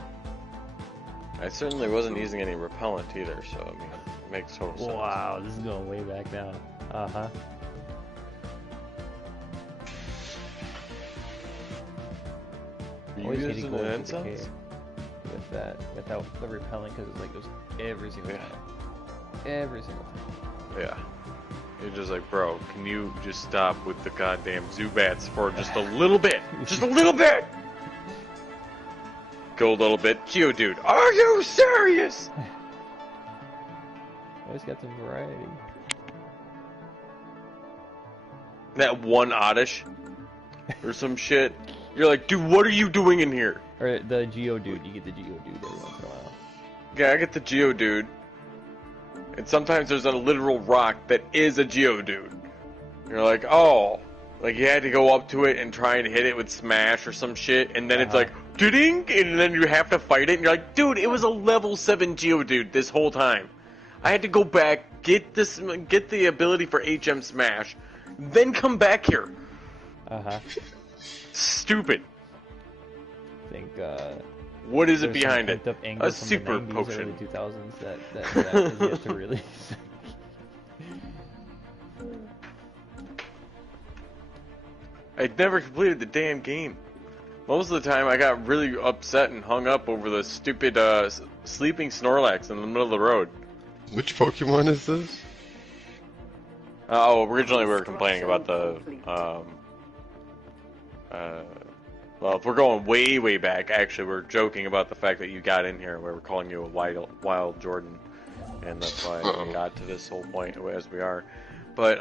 I certainly wasn't using any repellent either, so I mean, it makes total sense. Wow, this is going way back now. Uh-huh. Are you using an incense? With that, without the repellent, because it's like it was every single time. Every single time. Yeah. You're just like, bro, can you just stop with the goddamn Zubats for just a little bit? Just a little bit! Go a little bit. Geodude, are you serious? Always got some variety. That one Oddish or some shit. You're like, dude, what are you doing in here? Or the Geodude. You get the Geodude every once in a while. Yeah, I get the Geodude. And sometimes there's a literal rock that is a Geodude. You're like, oh. Like, you had to go up to it and try and hit it with Smash or some shit, and then it's like, ding, and then you have to fight it, and you're like, dude, it was a level 7 Geodude this whole time. I had to go back, get the ability for HM Smash, then come back here. Stupid. I think, what is it behind it? A super potion. Early 2000s that is yet to release. I never completed the damn game. Most of the time I got really upset and hung up over the stupid sleeping Snorlax in the middle of the road. Which Pokemon is this? Originally we were complaining about the, well, if we're going way, way back, actually we're joking about the fact that you got in here where we're calling you a wild Jordan. And that's why we got to this whole point as we are. But,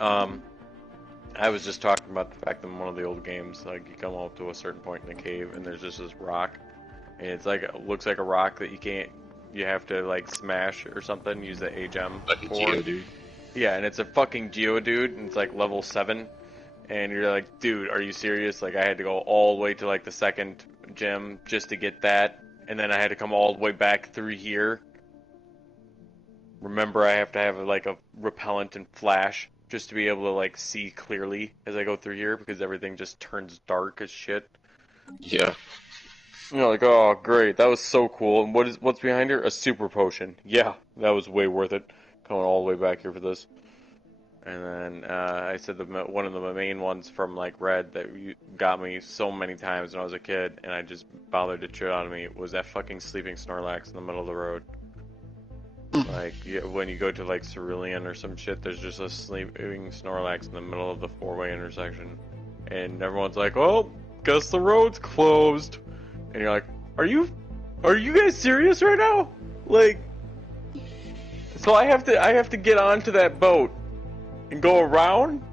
I was just talking about the fact that in one of the old games, like, you come up to a certain point in the cave, and there's just this rock, and it's like, it looks like a rock that you have to, like, smash or something, use the HM like a Geodude. Yeah, and it's a fucking Geodude, and it's, like, level 7, and you're like, dude, are you serious? Like, I had to go all the way to, like, the second gym just to get that, and then I had to come all the way back through here. Remember, I have to have, like, a repellent and flash just to be able to, like, see clearly as I go through here, because everything just turns dark as shit. Yeah. You know, like, oh, great, that was so cool. And what's behind here? A super potion. Yeah, that was way worth it. Coming all the way back here for this. And then, I said one of the main ones from, like, Red that got me so many times when I was a kid, and I just bothered to chew on me, was that fucking sleeping Snorlax in the middle of the road. Like, when you go to, like, Cerulean or some shit, there's just a sleeping Snorlax in the middle of the four-way intersection. And everyone's like, oh, guess the road's closed. And you're like, are you guys serious right now? Like, So I have to get onto that boat and go around.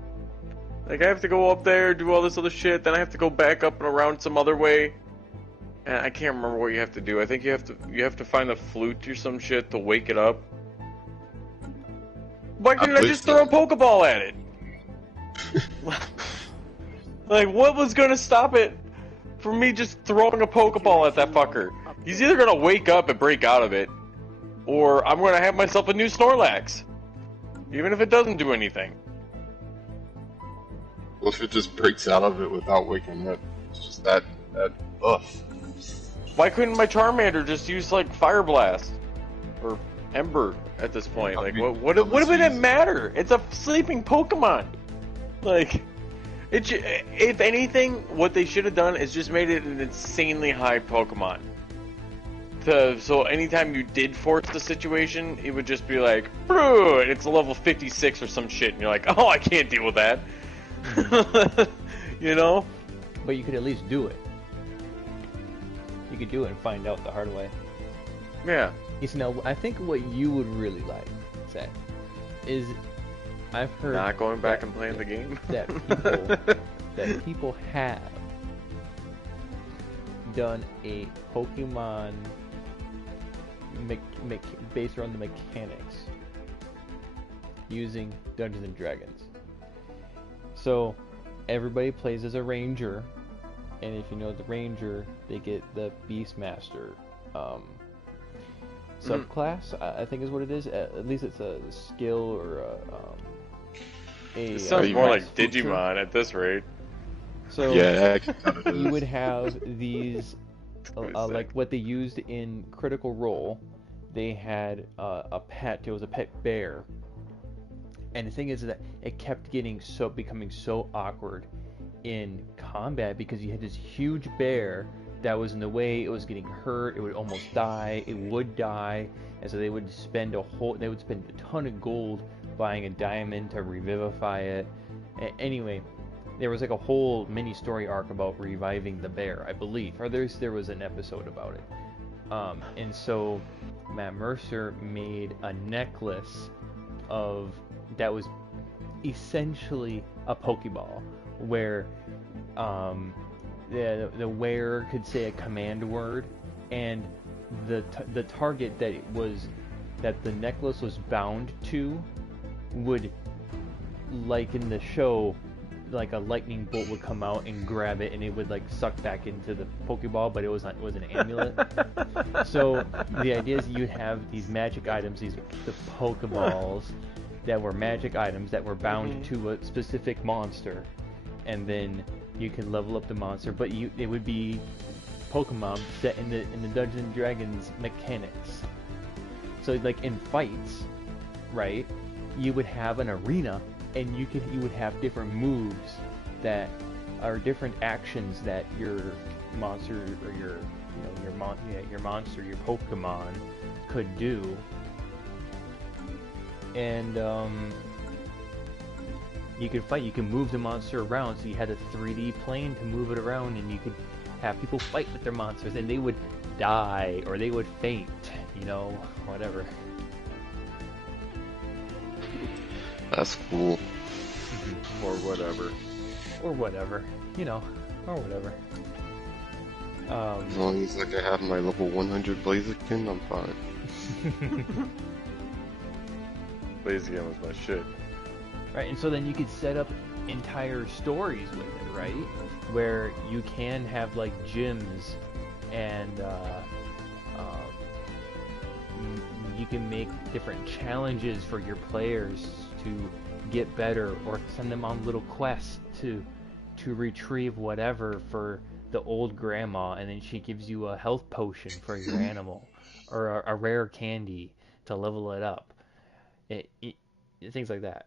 Like I have to go up there, do all this other shit. Then I have to go back up and around some other way. And I can't remember what you have to do. I think you have to find the flute or some shit to wake it up. Why couldn't I just throw a Pokeball at it? Like, what was gonna stop it from me just throwing a Pokeball at that fucker? He's either gonna wake up and break out of it, or I'm gonna have myself a new Snorlax. Even if it doesn't do anything. What if it just breaks out of it without waking up? It's just that buff. Why couldn't my Charmander just use, like, Fire Blast? Or Ember at this point? Like, what would it matter? It's a sleeping Pokemon! Like, if anything, what they should have done is just made it an insanely high Pokemon. So anytime you did force the situation, it would just be like, "Brew," and it's a level 56 or some shit, and you're like, "Oh, I can't deal with that." You know? But you could at least do it. You could do it and find out the hard way. Yeah. You know, I think what you would really like, Zach, is I've heard not going back and playing the game. that people have done a Pokemon based around the mechanics using Dungeons and Dragons. So everybody plays as a ranger, and if you know the ranger, they get the Beastmaster subclass. I think is what it is. At least it's a skill or it sounds more like Digimon at this rate. So yeah, you would have these like what they used in Critical Role. They had a pet. It was a pet bear. And the thing is that it kept becoming so awkward in combat because you had this huge bear that was in the way. It was getting hurt. It would almost die. It would die, and so they would spend a ton of gold buying a diamond to revivify it. Anyway, there was like a whole mini story arc about reviving the bear, I believe, or there was an episode about it. And so Matt Mercer made a necklace that was essentially a Pokeball, where the wearer could say a command word, and the target that the necklace was bound to would, like in the show, like a lightning bolt would come out and grab it, and it would like suck back into the Pokeball, but it was an amulet. So the idea is you'd have these magic items, the Pokeballs, that were magic items that were bound to a specific monster, and then you could level up the monster. But it would be Pokemon set in the Dungeons and Dragons mechanics. So like in fights, right? You would have an arena, and you would have different moves that are different actions that your monster or your monster, your Pokemon could do. And you could fight. You can move the monster around, so you had a 3D plane to move it around, and you could have people fight with their monsters, and they would die or they would faint, whatever. That's cool. Or whatever. Or whatever, or whatever. As long as I have my level 100 Blaziken, I'm fine. Blaziken was my shit. Right, and so then you could set up entire stories with it, right? Where you can have like gyms, and you can make different challenges for your players to get better, or send them on little quests to retrieve whatever for the old grandma, and then she gives you a health potion for your animal, or a rare candy to level it up. Things like that.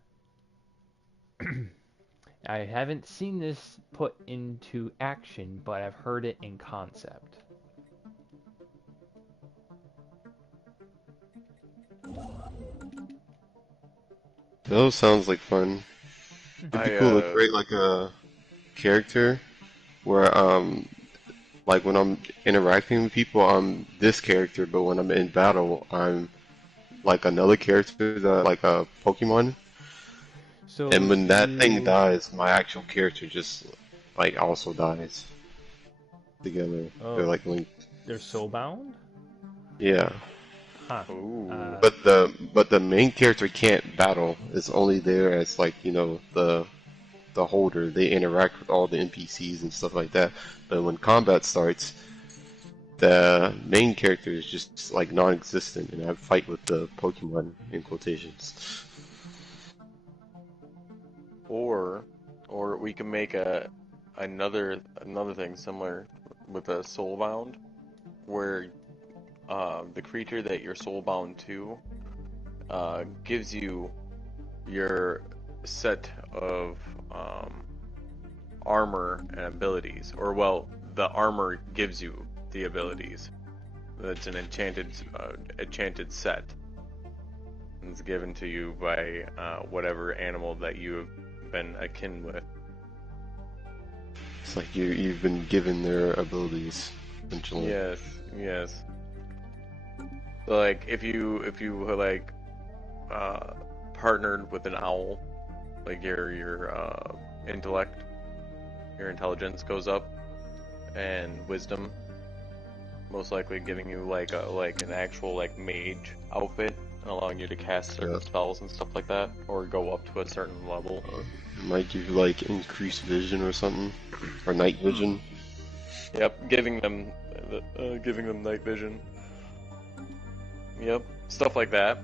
I haven't seen this put into action, but I've heard it in concept. That sounds like fun. It'd be cool to create like a character where like when I'm interacting with people, I'm this character, but when I'm in battle, I'm like another character, like a Pokemon. So And when that thing dies, my actual character just like also dies together. They're like linked. They're soulbound? Yeah. Huh. Ooh. But the main character can't battle. It's only there as like, you know, the holder. They interact with all the NPCs and stuff like that. But when combat starts, the main character is just like non-existent, and I fight with the Pokemon in quotations. Or we can make another thing similar with a soulbound, where the creature that you're soulbound to gives you your set of armor and abilities, or well, the armor gives you the abilities. That's an enchanted set. It's given to you by whatever animal that you have been akin with. It's like you've been given their abilities, essentially. Yes. So, like if you like partnered with an owl, like your intellect, your intelligence goes up, and wisdom, most likely giving you like an actual like mage outfit, and allowing you to cast certain spells and stuff like that, or go up to a certain level. It might give you like increased vision or something, or night vision. Yep, giving them night vision. Yep, stuff like that.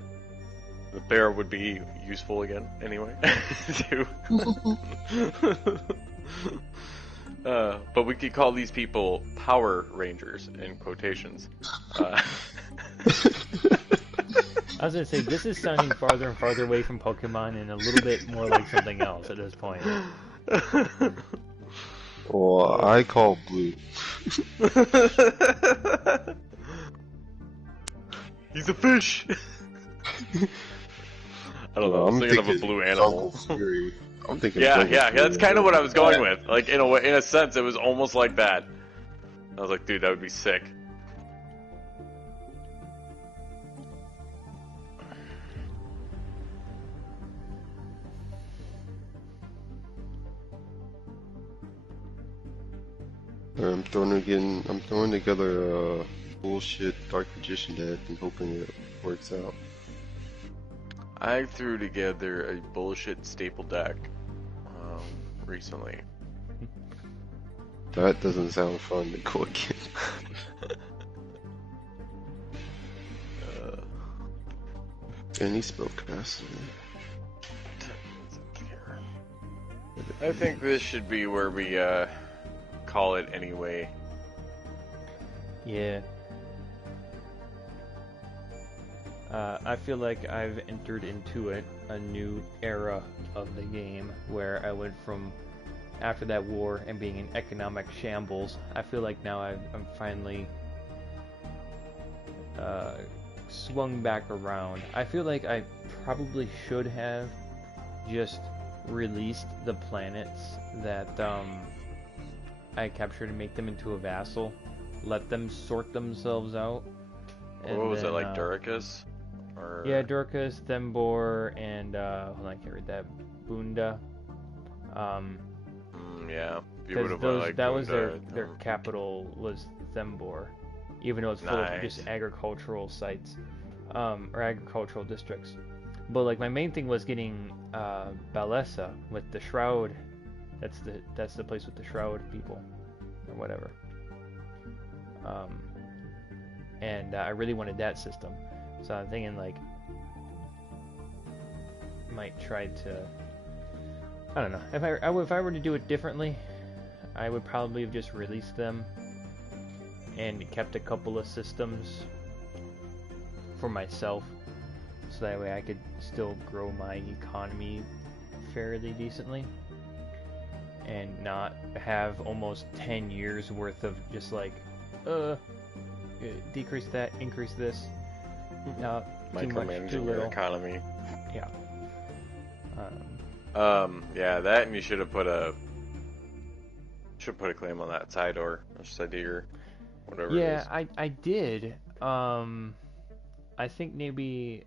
The bear would be useful again, anyway. Too. But we could call these people Power Rangers in quotations. I was gonna say, this is sounding farther and farther away from Pokemon and a little bit more like something else at this point. Well, I call Blue. He's a fish! I don't know, I'm thinking of a blue animal. I'm thinking yeah, that's kind of what I was going with. Like, in a sense, it was almost like that. I was like, dude, that would be sick. I'm throwing together a bullshit Dark Magician deck and hoping it works out. I threw together a bullshit staple deck recently. That doesn't sound fun to go against. Any spellcast. I think this should be where we call it anyway. Yeah. I feel like I've entered into a new era of the game where I went from after that war and being in economic shambles. I feel like now I'm finally swung back around. I feel like I probably should have just released the planets that I captured and make them into a vassal, let them sort themselves out. What was it, like Duricus? Or... Yeah, Duricus, Thembor, and hold on, I can't read that. Bunda. Yeah. That was their capital was Thembor, even though it's full of just agricultural sites, or agricultural districts. But like my main thing was getting Balesa with the Shroud. That's the place with the Shroud people, or whatever. And I really wanted that system, so I'm thinking like might try to. I don't know. If I were to do it differently, I would probably have just released them and kept a couple of systems for myself, so that way I could still grow my economy fairly decently, and not have almost 10 years worth of just like, decrease that, increase this, micromanaging too your little. economy. Yeah. Yeah, that, and you should have put a claim on that side or Sideer, whatever. Yeah, it is. I did. I think maybe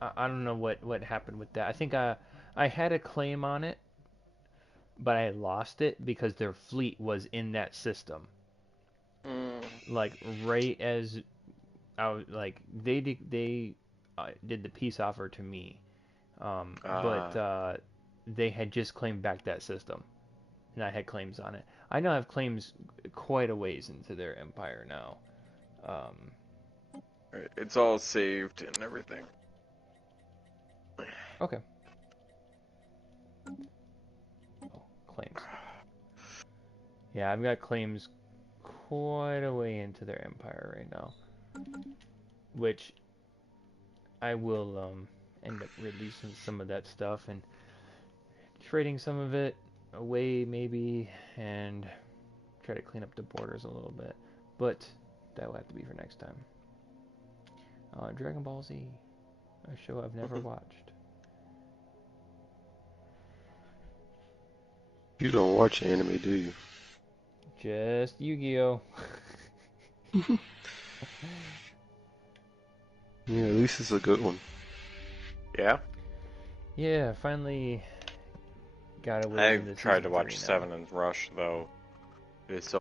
I don't know what happened with that. I think I had a claim on it, but I lost it because their fleet was in that system. Like right as I was like they did the peace offer to me, but they had just claimed back that system, and I had claims on it. I now have claims quite a ways into their empire now. It's all saved and everything. Okay. Oh, claims. Yeah, I've got claims quite a way into their empire right now, which I will end up releasing some of that stuff and trading some of it away maybe, and try to clean up the borders a little bit. But that will have to be for next time. Dragon Ball Z, a show I've never watched. You don't watch anime, do you? Just Yu-Gi-Oh! Yeah, at least it's a good one. Yeah? Yeah, finally got away I from the tried to season watch 3 now. 7 and Rush, though. It's so